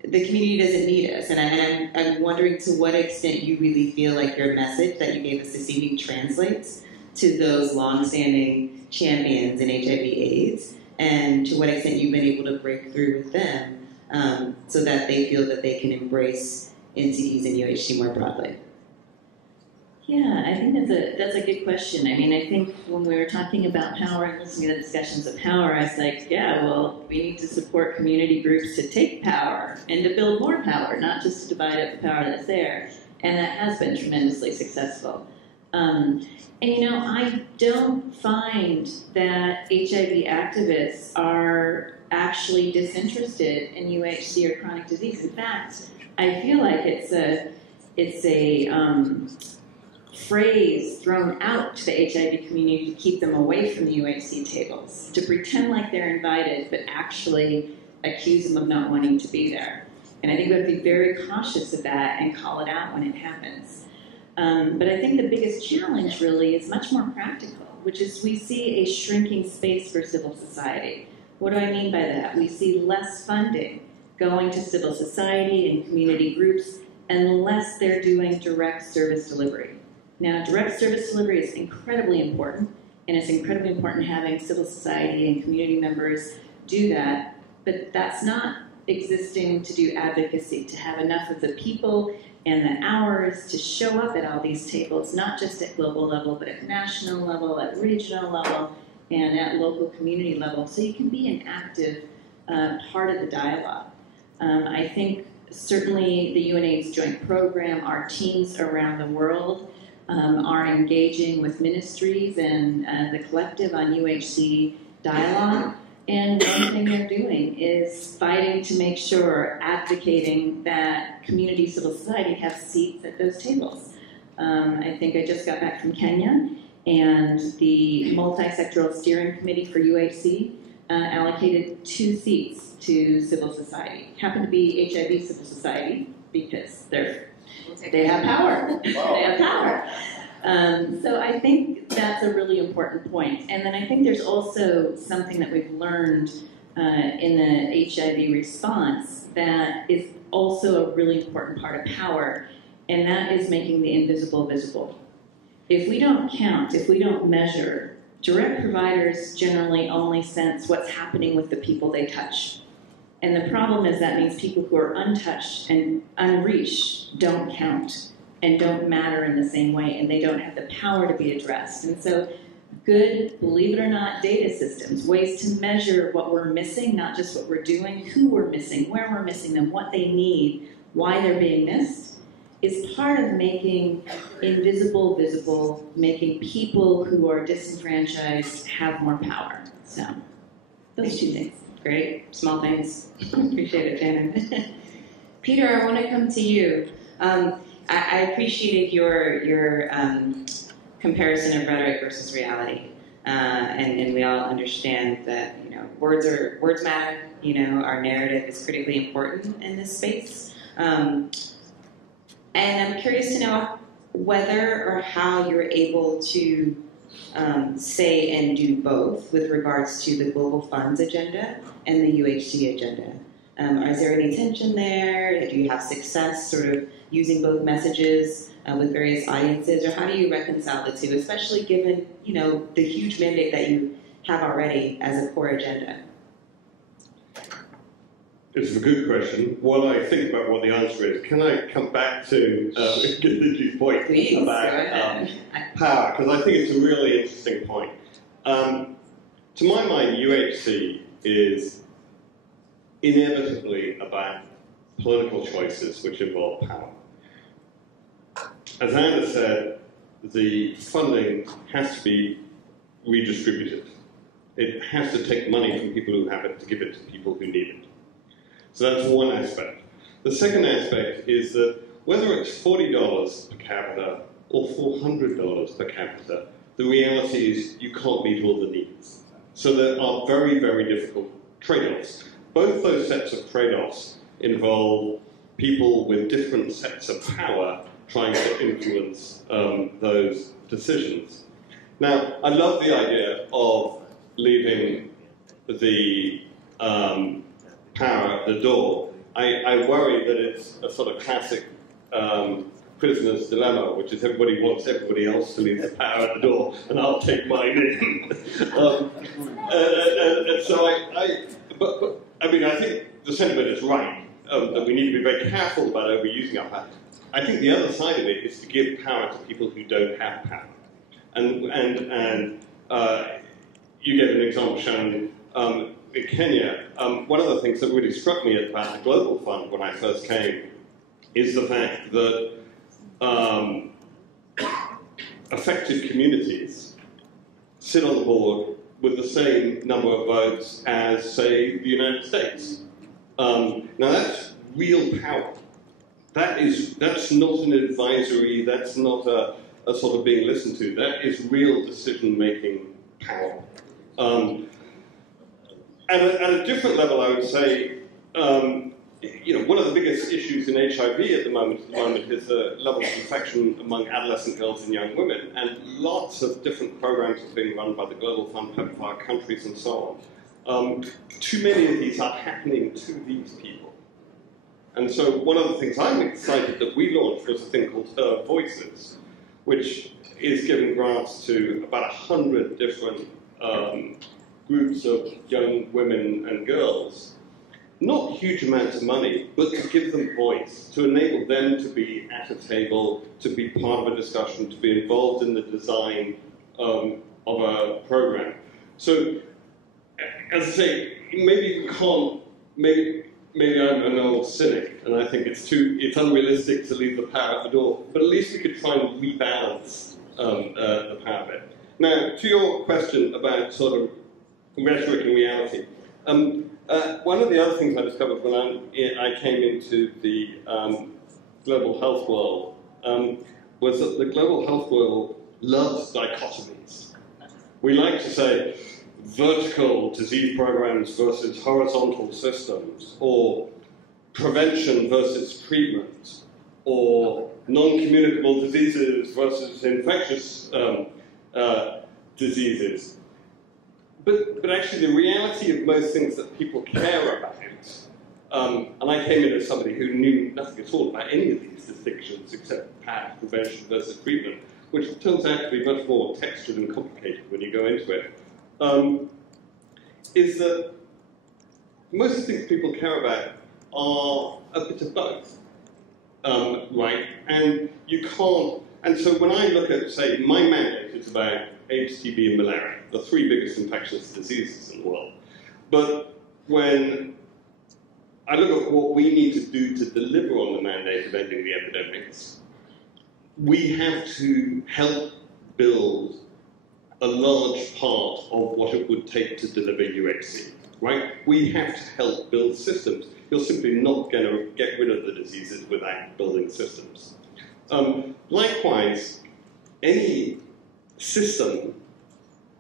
the community doesn't need us, and I'm wondering to what extent you really feel like your message that you gave us this evening translates to those long-standing champions in HIV/AIDS, and to what extent you've been able to break through with them so that they feel that they can embrace NCDs and UHC more broadly. Yeah, I think that's a good question. I mean, I think when we were talking about power and listening to the discussions of power, I was like, yeah, well, we need to support community groups to take power and to build more power, not just to divide up the power that's there. And that has been tremendously successful. And you know, I don't find that HIV activists are actually disinterested in UHC or chronic disease. In fact, I feel like it's a phrase thrown out to the HIV community to keep them away from the UHC tables, to pretend like they're invited, but actually accuse them of not wanting to be there. And I think we have to be very cautious of that and call it out when it happens. But I think the biggest challenge really is much more practical, which is we see a shrinking space for civil society. What do I mean by that? We see less funding going to civil society and community groups unless they're doing direct service delivery. Now, direct service delivery is incredibly important, and it's incredibly important having civil society and community members do that, but that's not existing to do advocacy, to have enough of the people and the hours to show up at all these tables, not just at global level, but at national level, at regional level, and at local community level, so you can be an active part of the dialogue. I think certainly the UNAIDS joint program, our teams around the world are engaging with ministries and the collective on UHC dialogue. And one thing they're doing is fighting to make sure, advocating that community civil society have seats at those tables. I think I just got back from Kenya, and the multi-sectoral steering committee for UHC allocated 2 seats to civil society. Happened to be HIV civil society because they have power. They have power. So I think that's a really important point. And then I think there's also something that we've learned in the HIV response that is also a really important part of power, and that is making the invisible visible. If we don't count, if we don't measure, direct providers generally only sense what's happening with the people they touch. And the problem is that means people who are untouched and unreached don't count and don't matter in the same way, and they don't have the power to be addressed. And so good, believe it or not, data systems, ways to measure what we're missing, not just what we're doing, who we're missing, where we're missing them, what they need, why they're being missed, is part of making invisible visible, making people who are disenfranchised have more power. So those 2 things. Great, small things. Appreciate it, Shannon. Peter, I want to come to you. I appreciated your comparison of rhetoric versus reality, and we all understand that words matter. Our narrative is critically important in this space, and I'm curious to know whether or how you're able to say and do both with regards to the Global Funds agenda and the UHC agenda. Is there any tension there? Do you have success sort of using both messages with various audiences, or how do you reconcile the two, especially given the huge mandate that you have already as a core agenda? It's a good question. While I think about what the answer is, can I come back to Githiji's point about power? Because I think it's a really interesting point. To my mind, UHC is inevitably about political choices which involve power. As Anna said, the funding has to be redistributed. It has to take money from people who have it to give it to people who need it. So that's one aspect. The second aspect is that whether it's $40 per capita or $400 per capita, the reality is you can't meet all the needs. So there are very, very difficult trade-offs. Both those sets of trade-offs involve people with different sets of power trying to influence those decisions. Now, I love the idea of leaving the power at the door. I worry that it's a sort of classic prisoner's dilemma, which is everybody wants everybody else to leave the power at the door, and I'll take mine in. But I think the sentiment is right, that we need to be very careful about overusing our power. I think the other side of it is to give power to people who don't have power. And you gave an example, Shannon, in Kenya. One of the things that really struck me about the Global Fund when I first came is the fact that affected communities sit on the board with the same number of votes as, say, the United States. Now that's real power. That's not an advisory, that's not a sort of being listened to. That is real decision-making power. At a different level, I would say, one of the biggest issues in HIV at the moment is the level of infection among adolescent girls and young women, and lots of different programs are being run by the Global Fund, PEPFAR countries, and so on. Too many of these are happening to these people. And so one of the things I'm excited that we launched was a thing called Voices, which is giving grants to about 100 different groups of young women and girls. Not huge amounts of money, but to give them voice, to enable them to be at a table, to be part of a discussion, to be involved in the design of a program. So, as I say, maybe we can't, maybe I'm an old cynic, and I think it's unrealistic to leave the power at the door, but at least we could try and rebalance the power bit. Now, to your question about sort of rhetoric and reality, one of the other things I discovered when I came into the global health world was that the global health world loves dichotomies. We like to say vertical disease programs versus horizontal systems, or prevention versus treatment, or non-communicable diseases versus infectious diseases. But actually the reality of most things that people care about, and I came in as somebody who knew nothing at all about any of these distinctions except perhaps prevention versus treatment, which turns out to be much more textured and complicated when you go into it, is that most of the things people care about are a bit of both, right? And you can't, and so when I look at, say, my mandate is about AIDS, TB, and malaria, the three biggest infectious diseases in the world. But when I look at what we need to do to deliver on the mandate of ending the epidemics, we have to help build a large part of what it would take to deliver UHC, right? We have to help build systems. You're simply not going to get rid of the diseases without building systems. Likewise, any system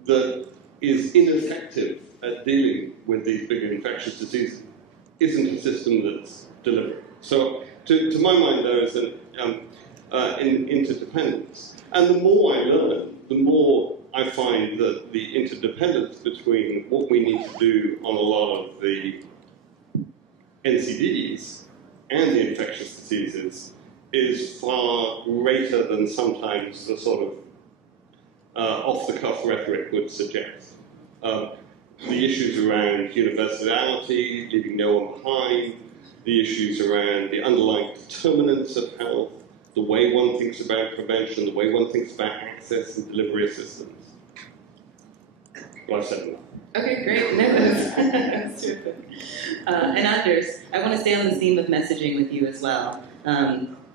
that is ineffective at dealing with these big infectious diseases isn't a system that's delivering. So, to my mind, there is an interdependence. And the more I learn, the more I find that the interdependence between what we need to do on a lot of the NCDs and the infectious diseases is far greater than sometimes the sort of off-the-cuff rhetoric would suggest. The issues around universality, leaving no one behind, the issues around the underlying determinants of health, the way one thinks about prevention, the way one thinks about access and delivery of systems. Well, I've said enough. Okay, great. No, that's terrific. And Anders, I want to stay on the theme of messaging with you as well,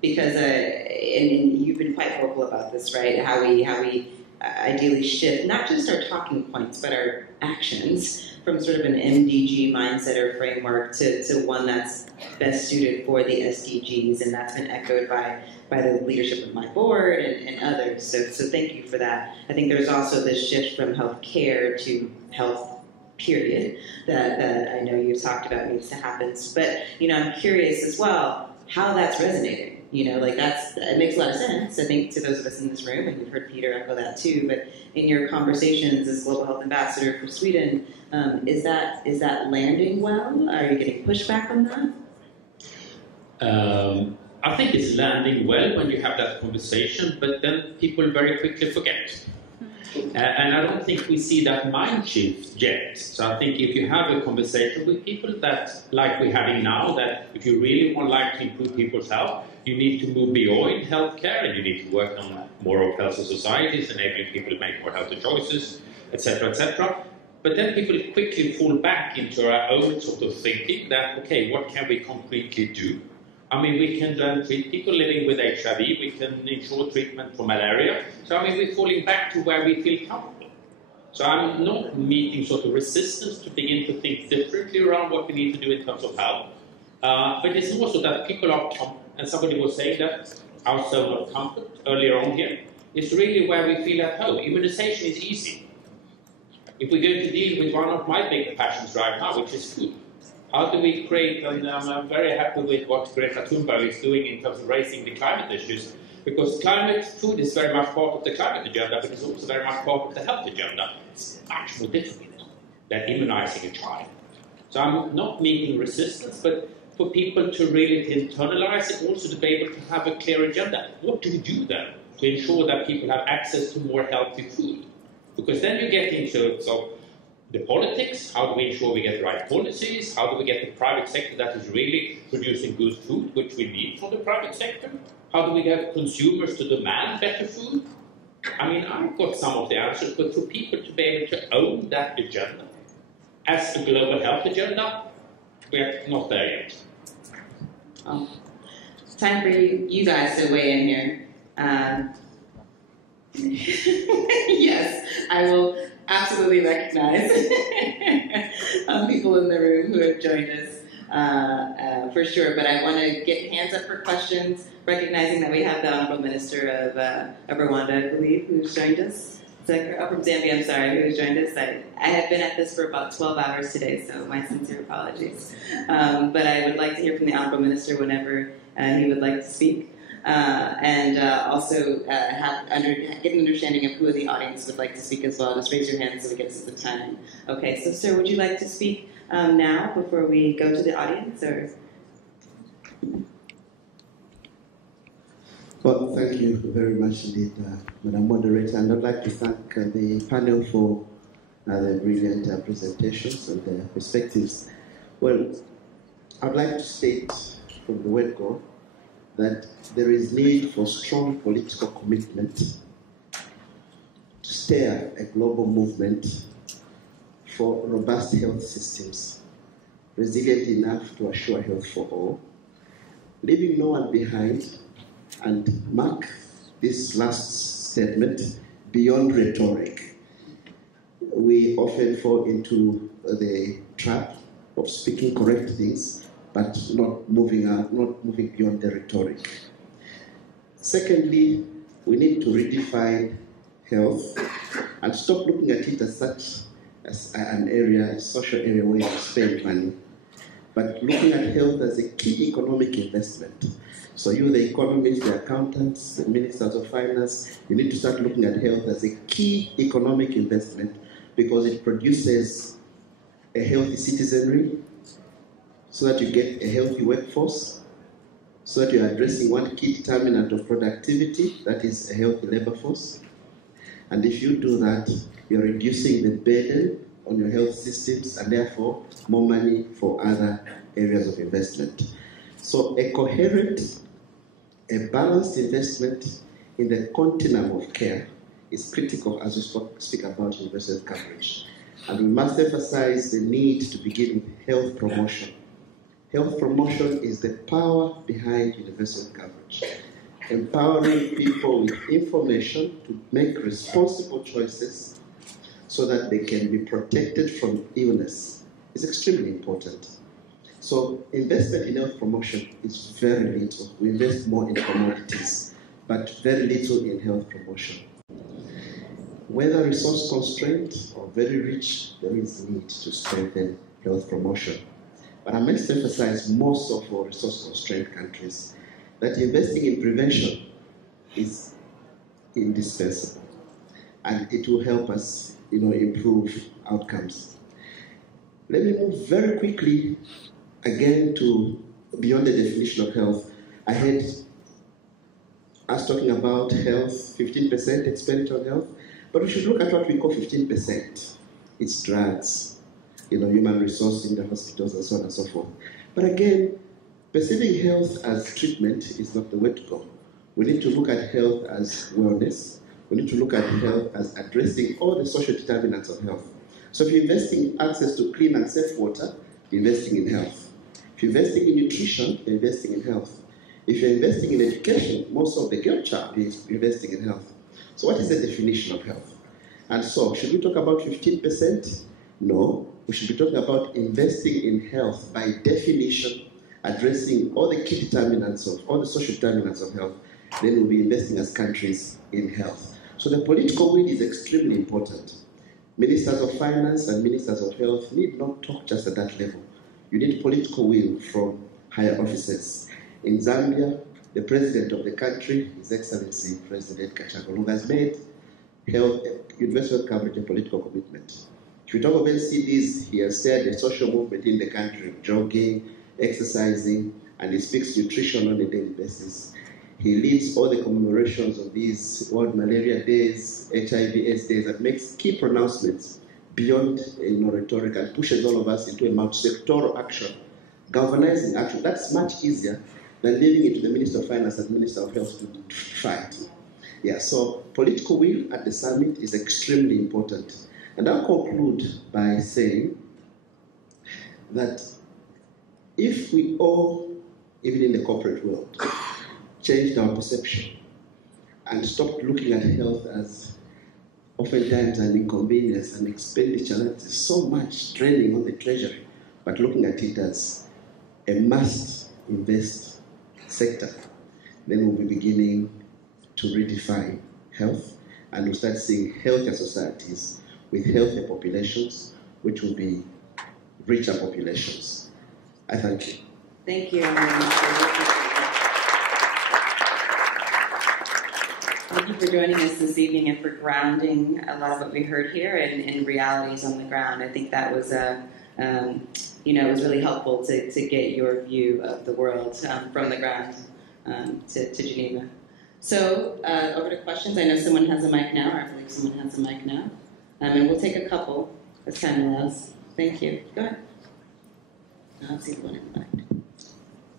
because and you've been quite vocal about this, right? How we ideally shift not just our talking points, but our actions from sort of an MDG mindset or framework to one that's best suited for the SDGs, and that's been echoed by the leadership of my board and others. So thank you for that. I think there's also this shift from health care to health, period, that I know you've talked about needs to happen. But, I'm curious as well how that's resonating. It makes a lot of sense, I think, to those of us in this room, and we've heard Peter echo that too, but in your conversations as Global Health Ambassador for Sweden, is that landing well? Are you getting pushback on that? I think it's landing well when you have that conversation, but then people very quickly forget. And I don't think we see that mind shift yet. So I think if you have a conversation with people that, like we're having now, that if you really would like to improve people's health, you need to move beyond healthcare, and you need to work on more of healthy societies, enabling people to make more healthy choices, etc., etc. But then people quickly fall back into our own sort of thinking that, okay, what can we concretely do? I mean, we can treat people living with HIV, we can ensure treatment for malaria. So, I mean, we're falling back to where we feel comfortable. So I'm not meeting sort of resistance to begin to think differently around what we need to do in terms of health. But it's also that people are, and somebody was saying that, our zone of comfort earlier on here, is really where we feel at home. Immunization is easy. If we're going to deal with one of my big passions right now, which is food, how do we create, and I'm very happy with what Greta Thunberg is doing in terms of raising the climate issues, because climate food is very much part of the climate agenda, but it's also very much part of the health agenda. It's much more difficult than immunizing a child. So I'm not meeting resistance, but for people to really internalize it, also to be able to have a clear agenda. What do we do then to ensure that people have access to more healthy food? Because then you get into the politics, how do we ensure we get the right policies, how do we get the private sector that is really producing good food, which we need from the private sector, how do we get consumers to demand better food? I mean, I've got some of the answers, but for people to be able to own that agenda as a global health agenda, we're not there yet. Time for you guys to weigh in here. Yes, I will absolutely recognize people in the room who have joined us for sure. But I want to get hands up for questions, recognizing that we have the Honorable Minister of Rwanda, I believe, who's joined us. From Zambia, I'm sorry, who has joined us. I have been at this for about 12 hours today, so my sincere apologies. But I would like to hear from the Honorable Minister whenever he would like to speak. And also get an understanding of who in the audience would like to speak as well. Just raise your hand so we get to the time. Okay, so sir, would you like to speak now before we go to the audience? Or? Well, thank you very much indeed, Madam Moderator, and I'd like to thank the panel for their brilliant presentations and their perspectives. Well, I'd like to state from the word go that there is need for strong political commitment to steer a global movement for robust health systems, resilient enough to assure health for all, leaving no one behind, and mark this last statement beyond rhetoric. We often fall into the trap of speaking correct things, but not moving beyond the rhetoric. Secondly, we need to redefine health and stop looking at it as such as an area, a social area where you spend money, but looking at health as a key economic investment. So you, the economists, the accountants, the ministers of finance, you need to start looking at health as a key economic investment because it produces a healthy citizenry, so that you get a healthy workforce, so that you're addressing one key determinant of productivity, that is a healthy labor force. And if you do that, you're reducing the burden on your health systems and therefore more money for other areas of investment. So a coherent, a balanced investment in the continuum of care is critical as we speak about universal coverage. And we must emphasize the need to begin with health promotion. Health promotion is the power behind universal coverage. Empowering people with information to make responsible choices so that they can be protected from illness is extremely important. So investment in health promotion is very little. We invest more in commodities, but very little in health promotion. Whether resource constrained or very rich, there is need to strengthen health promotion. But I must emphasize more so for resource-constrained countries that investing in prevention is indispensable, and it will help us, improve outcomes. Let me move very quickly again to beyond the definition of health. I heard us talking about health, 15% expenditure on health, but we should look at what we call 15%. It's drugs, human resource in the hospitals and so on and so forth. But again, perceiving health as treatment is not the way to go. We need to look at health as wellness. We need to look at health as addressing all the social determinants of health. So if you're investing in access to clean and safe water, you're investing in health. If you're investing in nutrition, you're investing in health. If you're investing in education, most of the girl child is investing in health. So what is the definition of health? And so, should we talk about 15%? No. We should be talking about investing in health by definition, addressing all the key determinants of, all the social determinants of health. Then we'll be investing as countries in health. So the political will is extremely important. Ministers of finance and ministers of health need not talk just at that level. You need political will from higher officers. In Zambia, the president of the country, His Excellency President Kachagolunga, has made health, universal health coverage a political commitment. If you talk of NCDs, he has said the social movement in the country, jogging, exercising, and he speaks nutrition on a daily basis. He leads all the commemorations of these World Malaria Days, HIV/AIDS Days, and makes key pronouncements beyond rhetoric and pushes all of us into a multi-sectoral action, galvanizing action. That's much easier than leaving it to the Minister of Finance and Minister of Health to fight. Yeah, so political will at the summit is extremely important. And I'll conclude by saying that if we all, even in the corporate world, changed our perception and stopped looking at health as oftentimes an inconvenience and expenditure, that is so much draining on the treasury, but looking at it as a must invest sector, then we'll be beginning to redefine health, and we'll start seeing healthier societies with healthier populations, which will be richer populations. I thank you. Thank you. Thank you for joining us this evening and for grounding a lot of what we heard here in realities on the ground. I think that was it was really helpful to get your view of the world from the ground to Geneva. So over to questions. I know someone has a mic now, or I believe someone has a mic now. And we'll take a couple as time allows. Thank you. Go ahead. I'll see one in the back.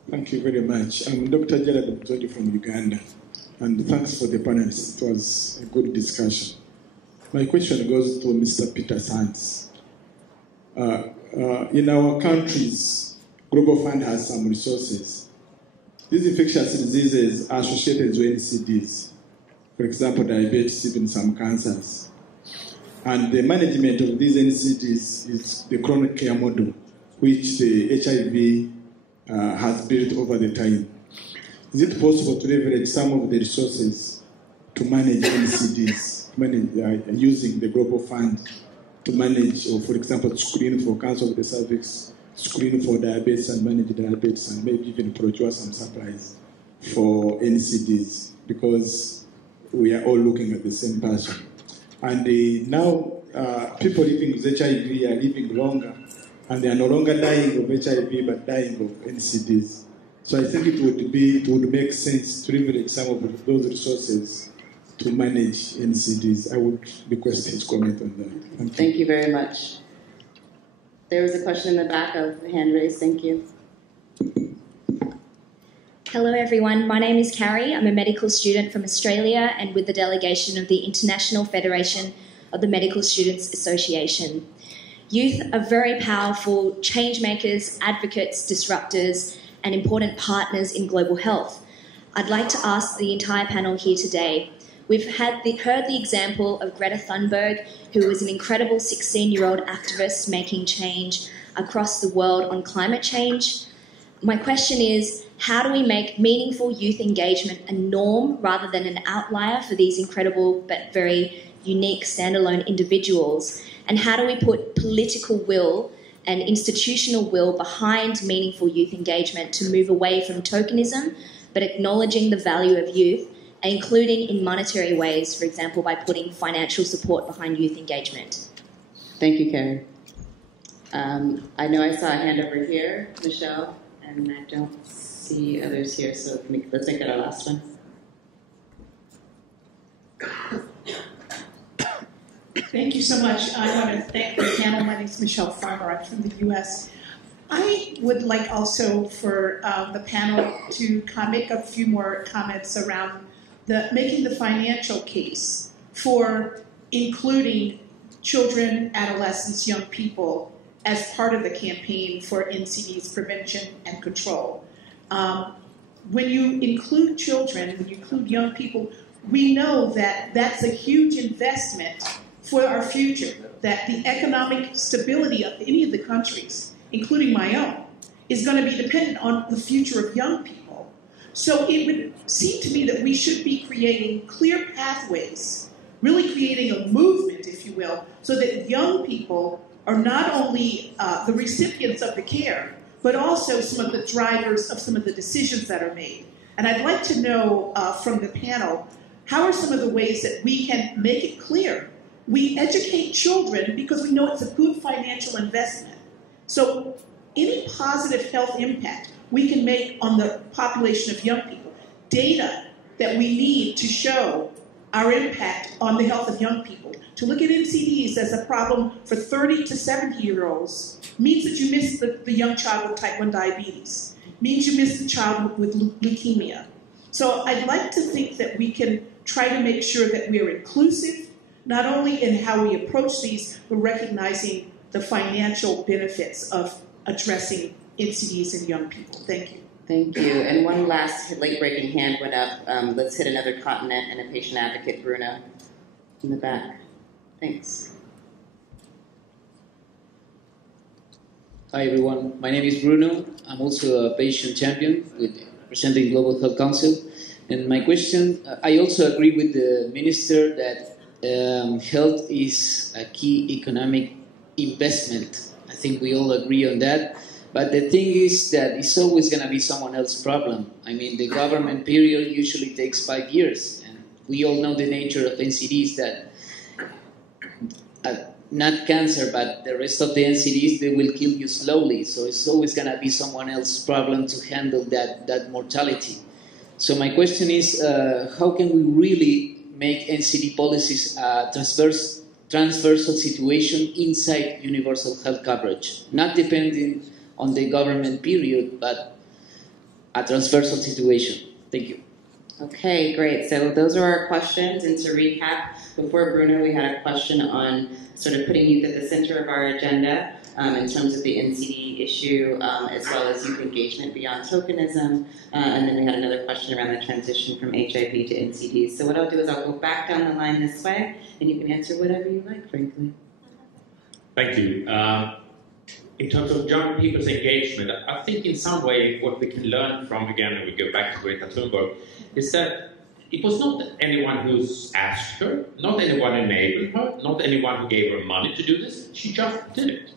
Thank you very much. I'm Dr. Gerald Mtoji from Uganda, and thanks for the panelists. It was a good discussion. My question goes to Mr. Peter Sands. In our countries, Global Fund has some resources. These infectious diseases are associated with NCDs, for example, diabetes, even some cancers. And the management of these NCDs is the chronic care model, which the HIV has built over the time. Is it possible to leverage some of the resources to manage NCDs, using the Global Fund to manage, or for example, screen for cancer of the cervix, screen for diabetes and manage diabetes, and maybe even procure some supplies for NCDs, because we are all looking at the same person. And now people living with HIV are living longer, and they are no longer dying of HIV but dying of NCDs. So I think it would make sense to leverage some of those resources to manage NCDs. I would request his comment on that. Thank you very much. There was a question in the back of the hand raised. Thank you. Hello everyone, my name is Carrie. I'm a medical student from Australia and with the delegation of the International Federation of the Medical Students Association. Youth are very powerful change makers, advocates, disruptors, and important partners in global health. I'd like to ask the entire panel here today. We've heard the example of Greta Thunberg, who was an incredible 16-year-old activist making change across the world on climate change. My question is, how do we make meaningful youth engagement a norm rather than an outlier for these incredible but very unique standalone individuals? And how do we put political will and institutional will behind meaningful youth engagement to move away from tokenism, but acknowledging the value of youth, and including in monetary ways, for example, by putting financial support behind youth engagement? Thank you, Carrie. I know I saw a hand over here, Michelle, and I don't see others here, so let's make that our last one. Thank you so much. I want to thank the panel. My name is Michelle Farmer. I'm from the U.S. I would like also for the panel to make a few more comments around making the financial case for including children, adolescents, young people as part of the campaign for NCDs prevention and control. When you include children, when you include young people, we know that that's a huge investment for our future, that the economic stability of any of the countries, including my own, is going to be dependent on the future of young people. So it would seem to me that we should be creating clear pathways, really creating a movement, if you will, so that young people are not only the recipients of the care, but also some of the drivers of some of the decisions that are made. And I'd like to know from the panel, how are some of the ways that we can make it clear? We educate children because we know it's a good financial investment. So any positive health impact we can make on the population of young people, data that we need to show our impact on the health of young people. To look at NCDs as a problem for 30 to 70-year-olds means that you miss the young child with type 1 diabetes, means you miss the child with leukemia. So I'd like to think that we can try to make sure that we are inclusive, not only in how we approach these, but recognizing the financial benefits of addressing NCDs in young people. Thank you. Thank you. And one last late-breaking hand went up. Let's hit another continent and a patient advocate, Bruno, in the back. Thanks. Hi, everyone. My name is Bruno. I'm also a patient champion representing Global Health Council. And my question, I also agree with the minister that health is a key economic investment. I think we all agree on that. But the thing is that it's always going to be someone else's problem. I mean, the government period usually takes 5 years. And we all know the nature of NCDs that, not cancer, but the rest of the NCDs, they will kill you slowly. So it's always going to be someone else's problem to handle that mortality. So my question is, how can we really make NCD policies a transversal situation inside universal health coverage? Not depending on the government period, but a transversal situation. Thank you. Okay, great. So those are our questions. And to recap, before Bruno, we had a question on sort of putting youth at the center of our agenda in terms of the NCD issue, as well as youth engagement beyond tokenism. And then we had another question around the transition from HIV to NCDs. So what I'll do is I'll go back down the line this way, and you can answer whatever you like, frankly. Thank you. In terms of young people's engagement, I think in some way what we can learn from, again, and we go back to Greta Thunberg, is that it was not anyone who's asked her, not anyone enabled her, not anyone who gave her money to do this. She just did it.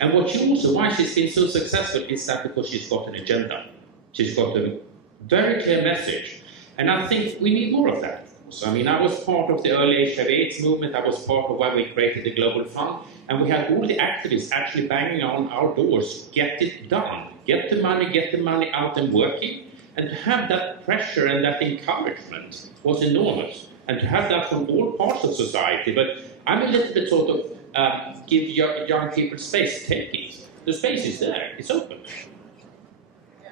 And what she also, why she's been so successful is that because she's got an agenda. She's got a very clear message. And I think we need more of that. So, I mean, I was part of the early HIV/AIDS movement. I was part of why we created the Global Fund. And we had all the activists actually banging on our doors, get it done. Get the money out and working. And to have that pressure and that encouragement was enormous. And to have that from all parts of society. But I'm a little bit sort of give young people space, take it. The space is there, it's open.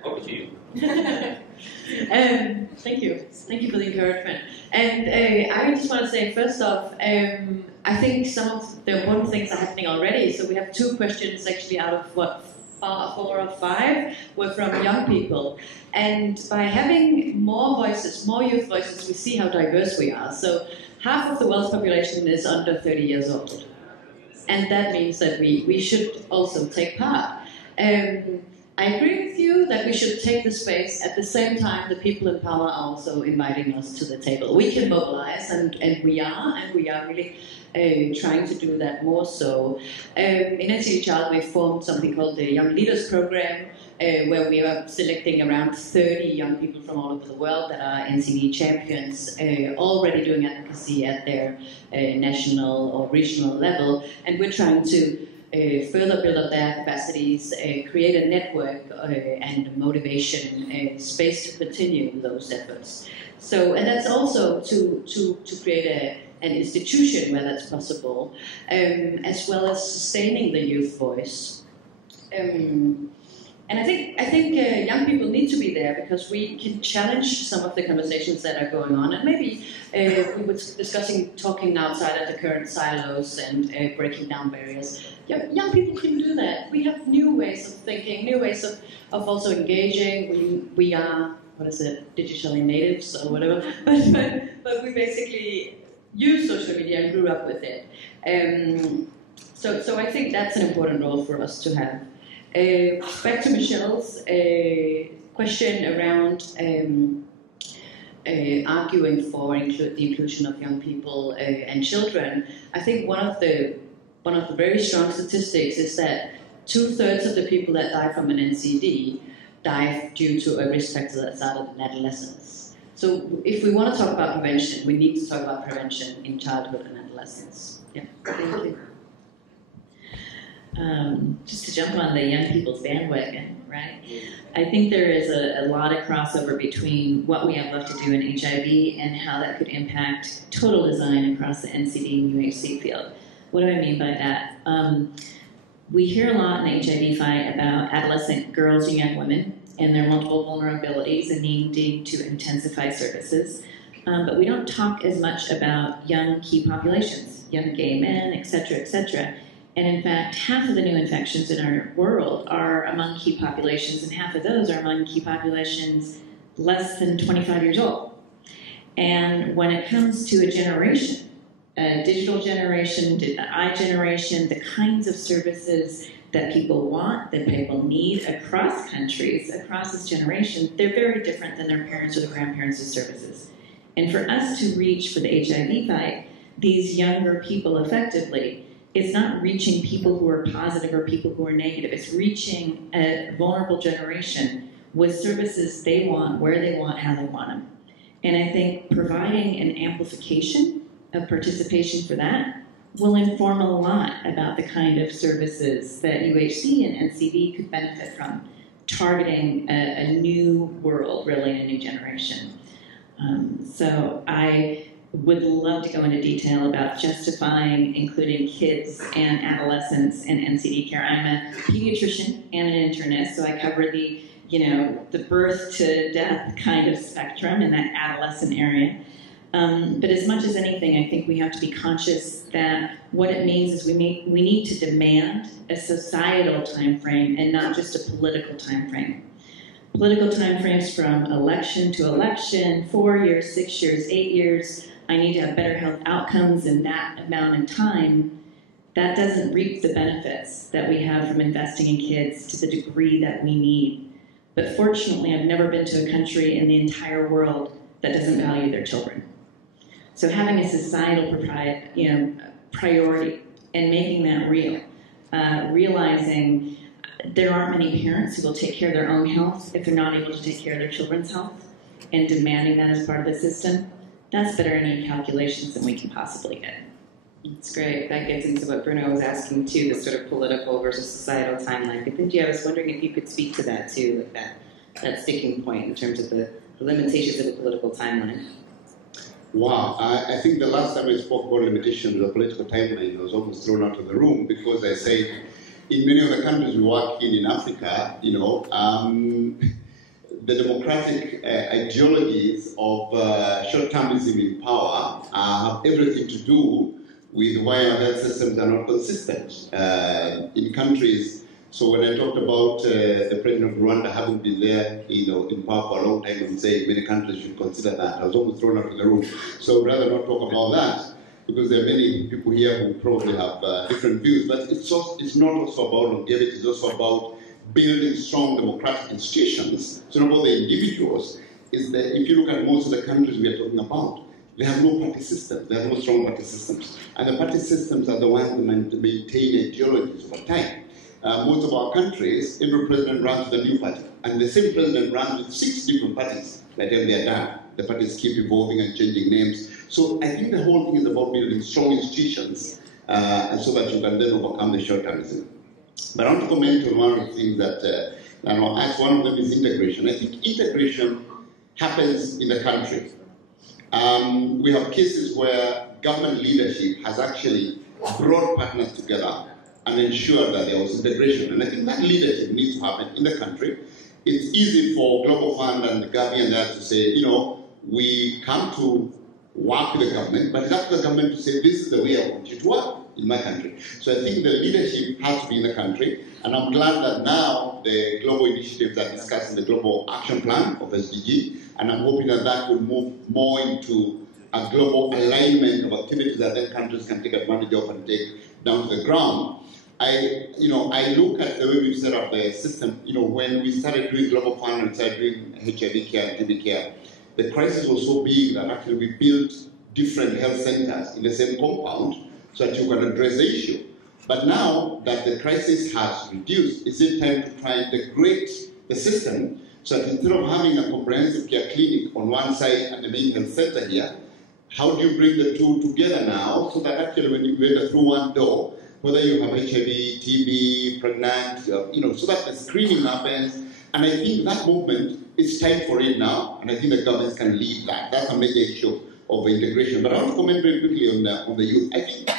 Over to you. Thank you. Thank you for the encouragement. And I just want to say, first off, I think some of the important things are happening already. So we have 2 questions actually out of 4 or 5 were from young people. And by having more voices, more youth voices, we see how diverse we are. So half of the world's population is under 30 years old. And that means that we should also take part. I agree with you that we should take the space. At the same time, the people in power are also inviting us to the table. We can mobilize, and we are really trying to do that more so. In NCD Child, we formed something called the Young Leaders Program, where we are selecting around 30 young people from all over the world that are NCD champions, already doing advocacy at their national or regional level, and we're trying to further build up their capacities, create a network and motivation space to continue those efforts. So, and that's also to create an institution where that's possible, as well as sustaining the youth voice. And I think young people need to be there because we can challenge some of the conversations that are going on. And maybe we were discussing talking outside of the current silos and breaking down barriers. Young people can do that. We have new ways of thinking, new ways of also engaging. We are, what is it, digitally natives or whatever. But we basically use social media and grew up with it. So I think that's an important role for us to have. Back to Michelle's question around arguing for the inclusion of young people and children. I think one of the very strong statistics is that 2/3 of the people that die from an NCD die due to a risk factor that started in adolescence. So if we want to talk about prevention, we need to talk about prevention in childhood and adolescence. Yeah, thank you. Just to jump on the young people's bandwagon, right? I think there is a lot of crossover between what we have left to do in HIV and how that could impact total design across the NCD and UHC field. What do I mean by that? We hear a lot in the HIV fight about adolescent girls and young women and their multiple vulnerabilities and needing to intensify services. But we don't talk as much about young key populations, young gay men, et cetera, et cetera. And in fact, half of the new infections in our world are among key populations, and half of those are among key populations less than 25 years old. And when it comes to a generation, a digital generation, the I generation, the kinds of services that people want, that people need across countries, across this generation, they're very different than their parents or the grandparents' services. And for us to reach for the HIV fight, these younger people effectively, it's not reaching people who are positive or people who are negative. It's reaching a vulnerable generation with services they want, where they want, how they want them. And I think providing an amplification of participation for that will inform a lot about the kind of services that UHC and NCD could benefit from, targeting a new world, really, a new generation. So I would love to go into detail about justifying including kids and adolescents in NCD care. I'm a pediatrician and an internist, so I cover the birth to death kind of spectrum in that adolescent area. But as much as anything, I think we have to be conscious that what it means is we need to demand a societal time frame and not just a political time frame. Political time frames from election to election, 4 years, 6 years, 8 years. I need to have better health outcomes in that amount of time. That doesn't reap the benefits that we have from investing in kids to the degree that we need. But fortunately, I've never been to a country in the entire world that doesn't value their children. So having a societal priority and making that real, realizing there aren't many parents who will take care of their own health if they're not able to take care of their children's health, and demanding that as part of the system, that's better any calculations than we can possibly get. That's great. That gets into what Bruno was asking too, the sort of political versus societal timeline. I was wondering if you could speak to that too, like that sticking point in terms of the limitations of the political timeline. Wow, I think the last time I spoke about limitations of the political timeline, I was almost thrown out of the room because I said in many of the countries we work in Africa, the democratic ideologies of short-termism in power have everything to do with why our health systems are not consistent in countries. So when I talked about the president of Rwanda having been there, in power for a long time and saying many countries should consider that, I was almost thrown out of the room. So I'd rather not talk about that because there are many people here who probably have different views. But it's not also about longevity, it's also about building strong democratic institutions. It's not about the individuals. Is that if you look at most of the countries we are talking about, they have no party systems. They have no strong party systems. And the party systems are the ones that maintain ideologies over time. Most of our countries, every president runs with a new party. And the same president runs with 6 different parties by the time they are done. The parties keep evolving and changing names. So I think the whole thing is about building strong institutions and so that you can then overcome the short-termism. But I want to comment on one of the things that one of them is integration. I think integration happens in the country. We have cases where government leadership has actually brought partners together and ensure that there was integration. And I think that leadership needs to happen in the country. It's easy for Global Fund and Gavi and that to say, you know, we come to work with the government, but it's up to the government to say, this is the way I want you to work in my country. So I think the leadership has to be in the country, and I'm glad that now the global initiatives are discussed in the Global Action Plan of SDG, and I'm hoping that that will move more into a global alignment of activities that then countries can take advantage of and take down to the ground. I look at the way we've set up the system. You know, when we started doing Global Fund and started doing HIV care and TB care, the crisis was so big that actually we built different health centers in the same compound so that you can address the issue. But now that the crisis has reduced, is it time to try and integrate the system so that instead of having a comprehensive care clinic on one side and the main health center here, how do you bring the two together now so that actually when you enter through one door, whether you have HIV, TB, pregnant, so that the screening happens. And I think that movement is time for it now, and I think the governments can lead that. That's a major issue of integration. But I want to comment very quickly on the youth. I think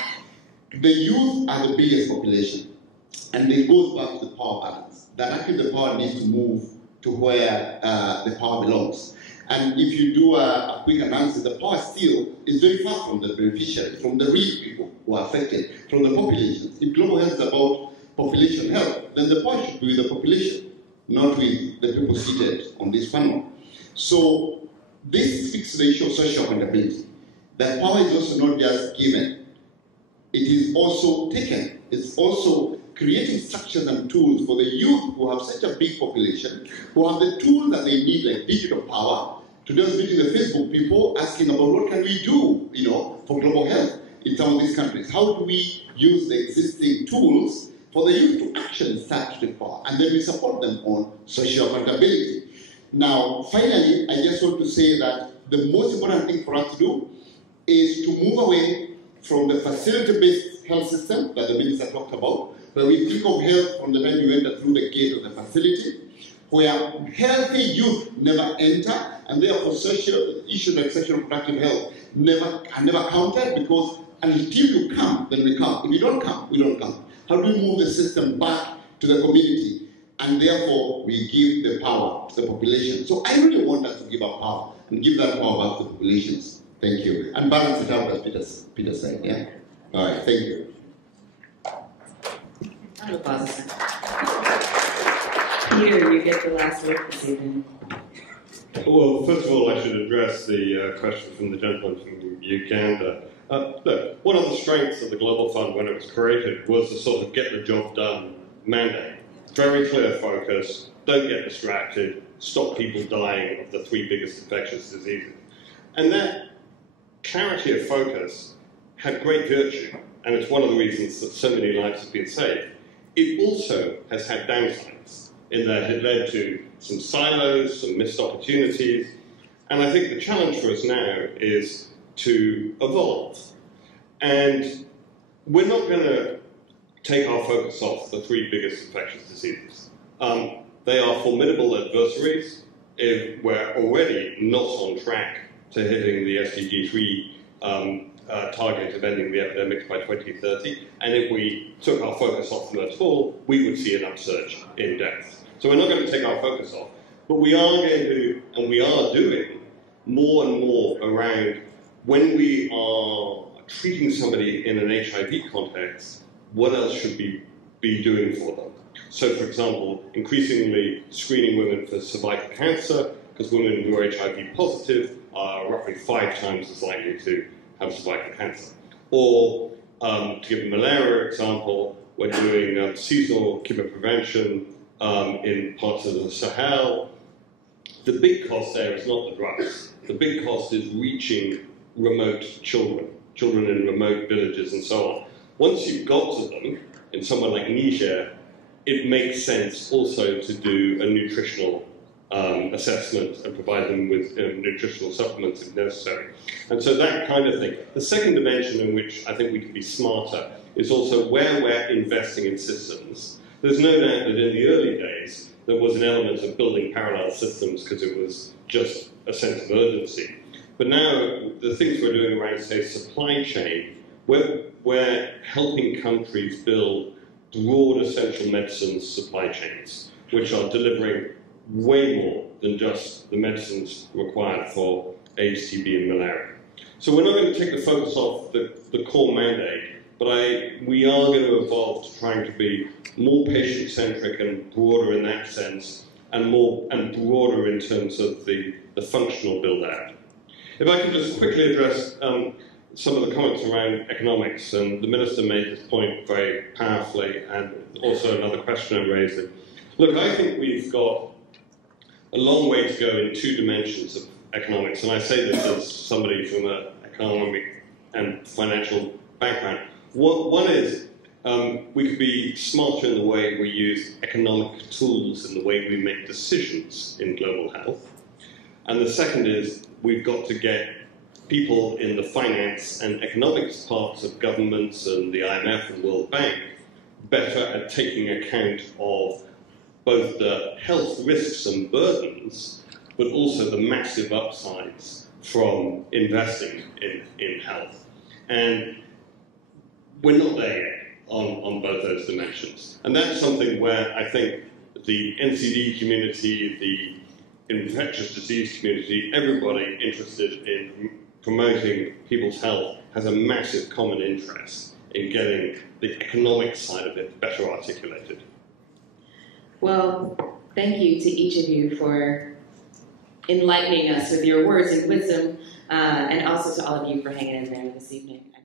the youth are the biggest population, and it goes back to the power balance. That actually the power needs to move to where the power belongs. And if you do a quick analysis, the power still is very far from the beneficiaries, from the real people who are affected, from the population. If global health is about population health, then the power should be with the population, not with the people seated on this panel. So this speaks to the issue of social accountability. That power is also not just given, it is also taken. It's also creating structures and tools for the youth who have such a big population, who have the tools that they need, like digital power. Today I was meeting the Facebook people asking about what can we do, for global health in some of these countries. How do we use the existing tools for the youth to actually start to take power? And then we support them on social accountability. Now, finally, I just want to say that the most important thing for us to do is to move away from the facility-based health system that the minister talked about, where we think of health from the time you enter through the gate of the facility, where healthy youth never enter, and therefore social issues like sexual and reproductive health are never counted, because until you come, then we come. If you don't come, we don't come. How do we move the system back to the community? And therefore, we give the power to the population. So I really want us to give our power and give that power back to populations. Thank you. And balance it out, as Peter said. Yeah? All right, thank you. Peter, you get the last word this evening. Well, first of all, I should address the question from the gentleman from Uganda. Look, one of the strengths of the Global Fund when it was created was the sort of get the job done mandate. Very clear focus, don't get distracted, stop people dying of the 3 biggest infectious diseases. And that clarity of focus had great virtue, and it's one of the reasons that so many lives have been saved. It also has had downsides, in that it led to some silos, some missed opportunities, and I think the challenge for us now is to evolve. And we're not going to take our focus off the 3 biggest infectious diseases. They are formidable adversaries. If we're already not on track to hitting the SDG 3 target of ending the epidemics by 2030, and if we took our focus off them at all, we would see an upsurge in deaths. So we're not going to take our focus off, but we are going to, and we are doing, more and more around when we are treating somebody in an HIV context, what else should we be doing for them? So, for example, increasingly screening women for cervical cancer, because women who are HIV positive are roughly 5 times as likely to have cervical cancer. Or, to give a malaria example, we're doing seasonal chemoprevention in parts of the Sahel. The big cost there is not the drugs. The big cost is reaching remote children in remote villages and so on. Once you've got to them, in somewhere like Niger, it makes sense also to do a nutritional assessment and provide them with nutritional supplements if necessary. And so that kind of thing. The second dimension in which I think we can be smarter is also where we're investing in systems. There's no doubt that in the early days, there was an element of building parallel systems because it was just a sense of urgency. But now, the things we're doing around, say, supply chain, we're helping countries build broad essential medicines supply chains, which are delivering way more than just the medicines required for AIDS, TB, and malaria. So we're not going to take the focus off the core mandate, but we are going to evolve to trying to be more patient-centric and broader in that sense, and broader in terms of the functional build-out. If I could just quickly address some of the comments around economics, and the Minister made this point very powerfully, and also another questioner raised it. Look, I think we've got a long way to go in two dimensions of economics, and I say this as somebody from an economic and financial background. One is we could be smarter in the way we use economic tools in the way we make decisions in global health. And the second is we've got to get people in the finance and economics parts of governments and the IMF and World Bank better at taking account of both the health risks and burdens, but also the massive upsides from investing in health. And we're not there yet on both those dimensions. And that's something where I think the NCD community, the infectious disease community, everybody interested in promoting people's health has a massive common interest in getting the economic side of it better articulated. Well, thank you to each of you for enlightening us with your words and wisdom, and also to all of you for hanging in there this evening.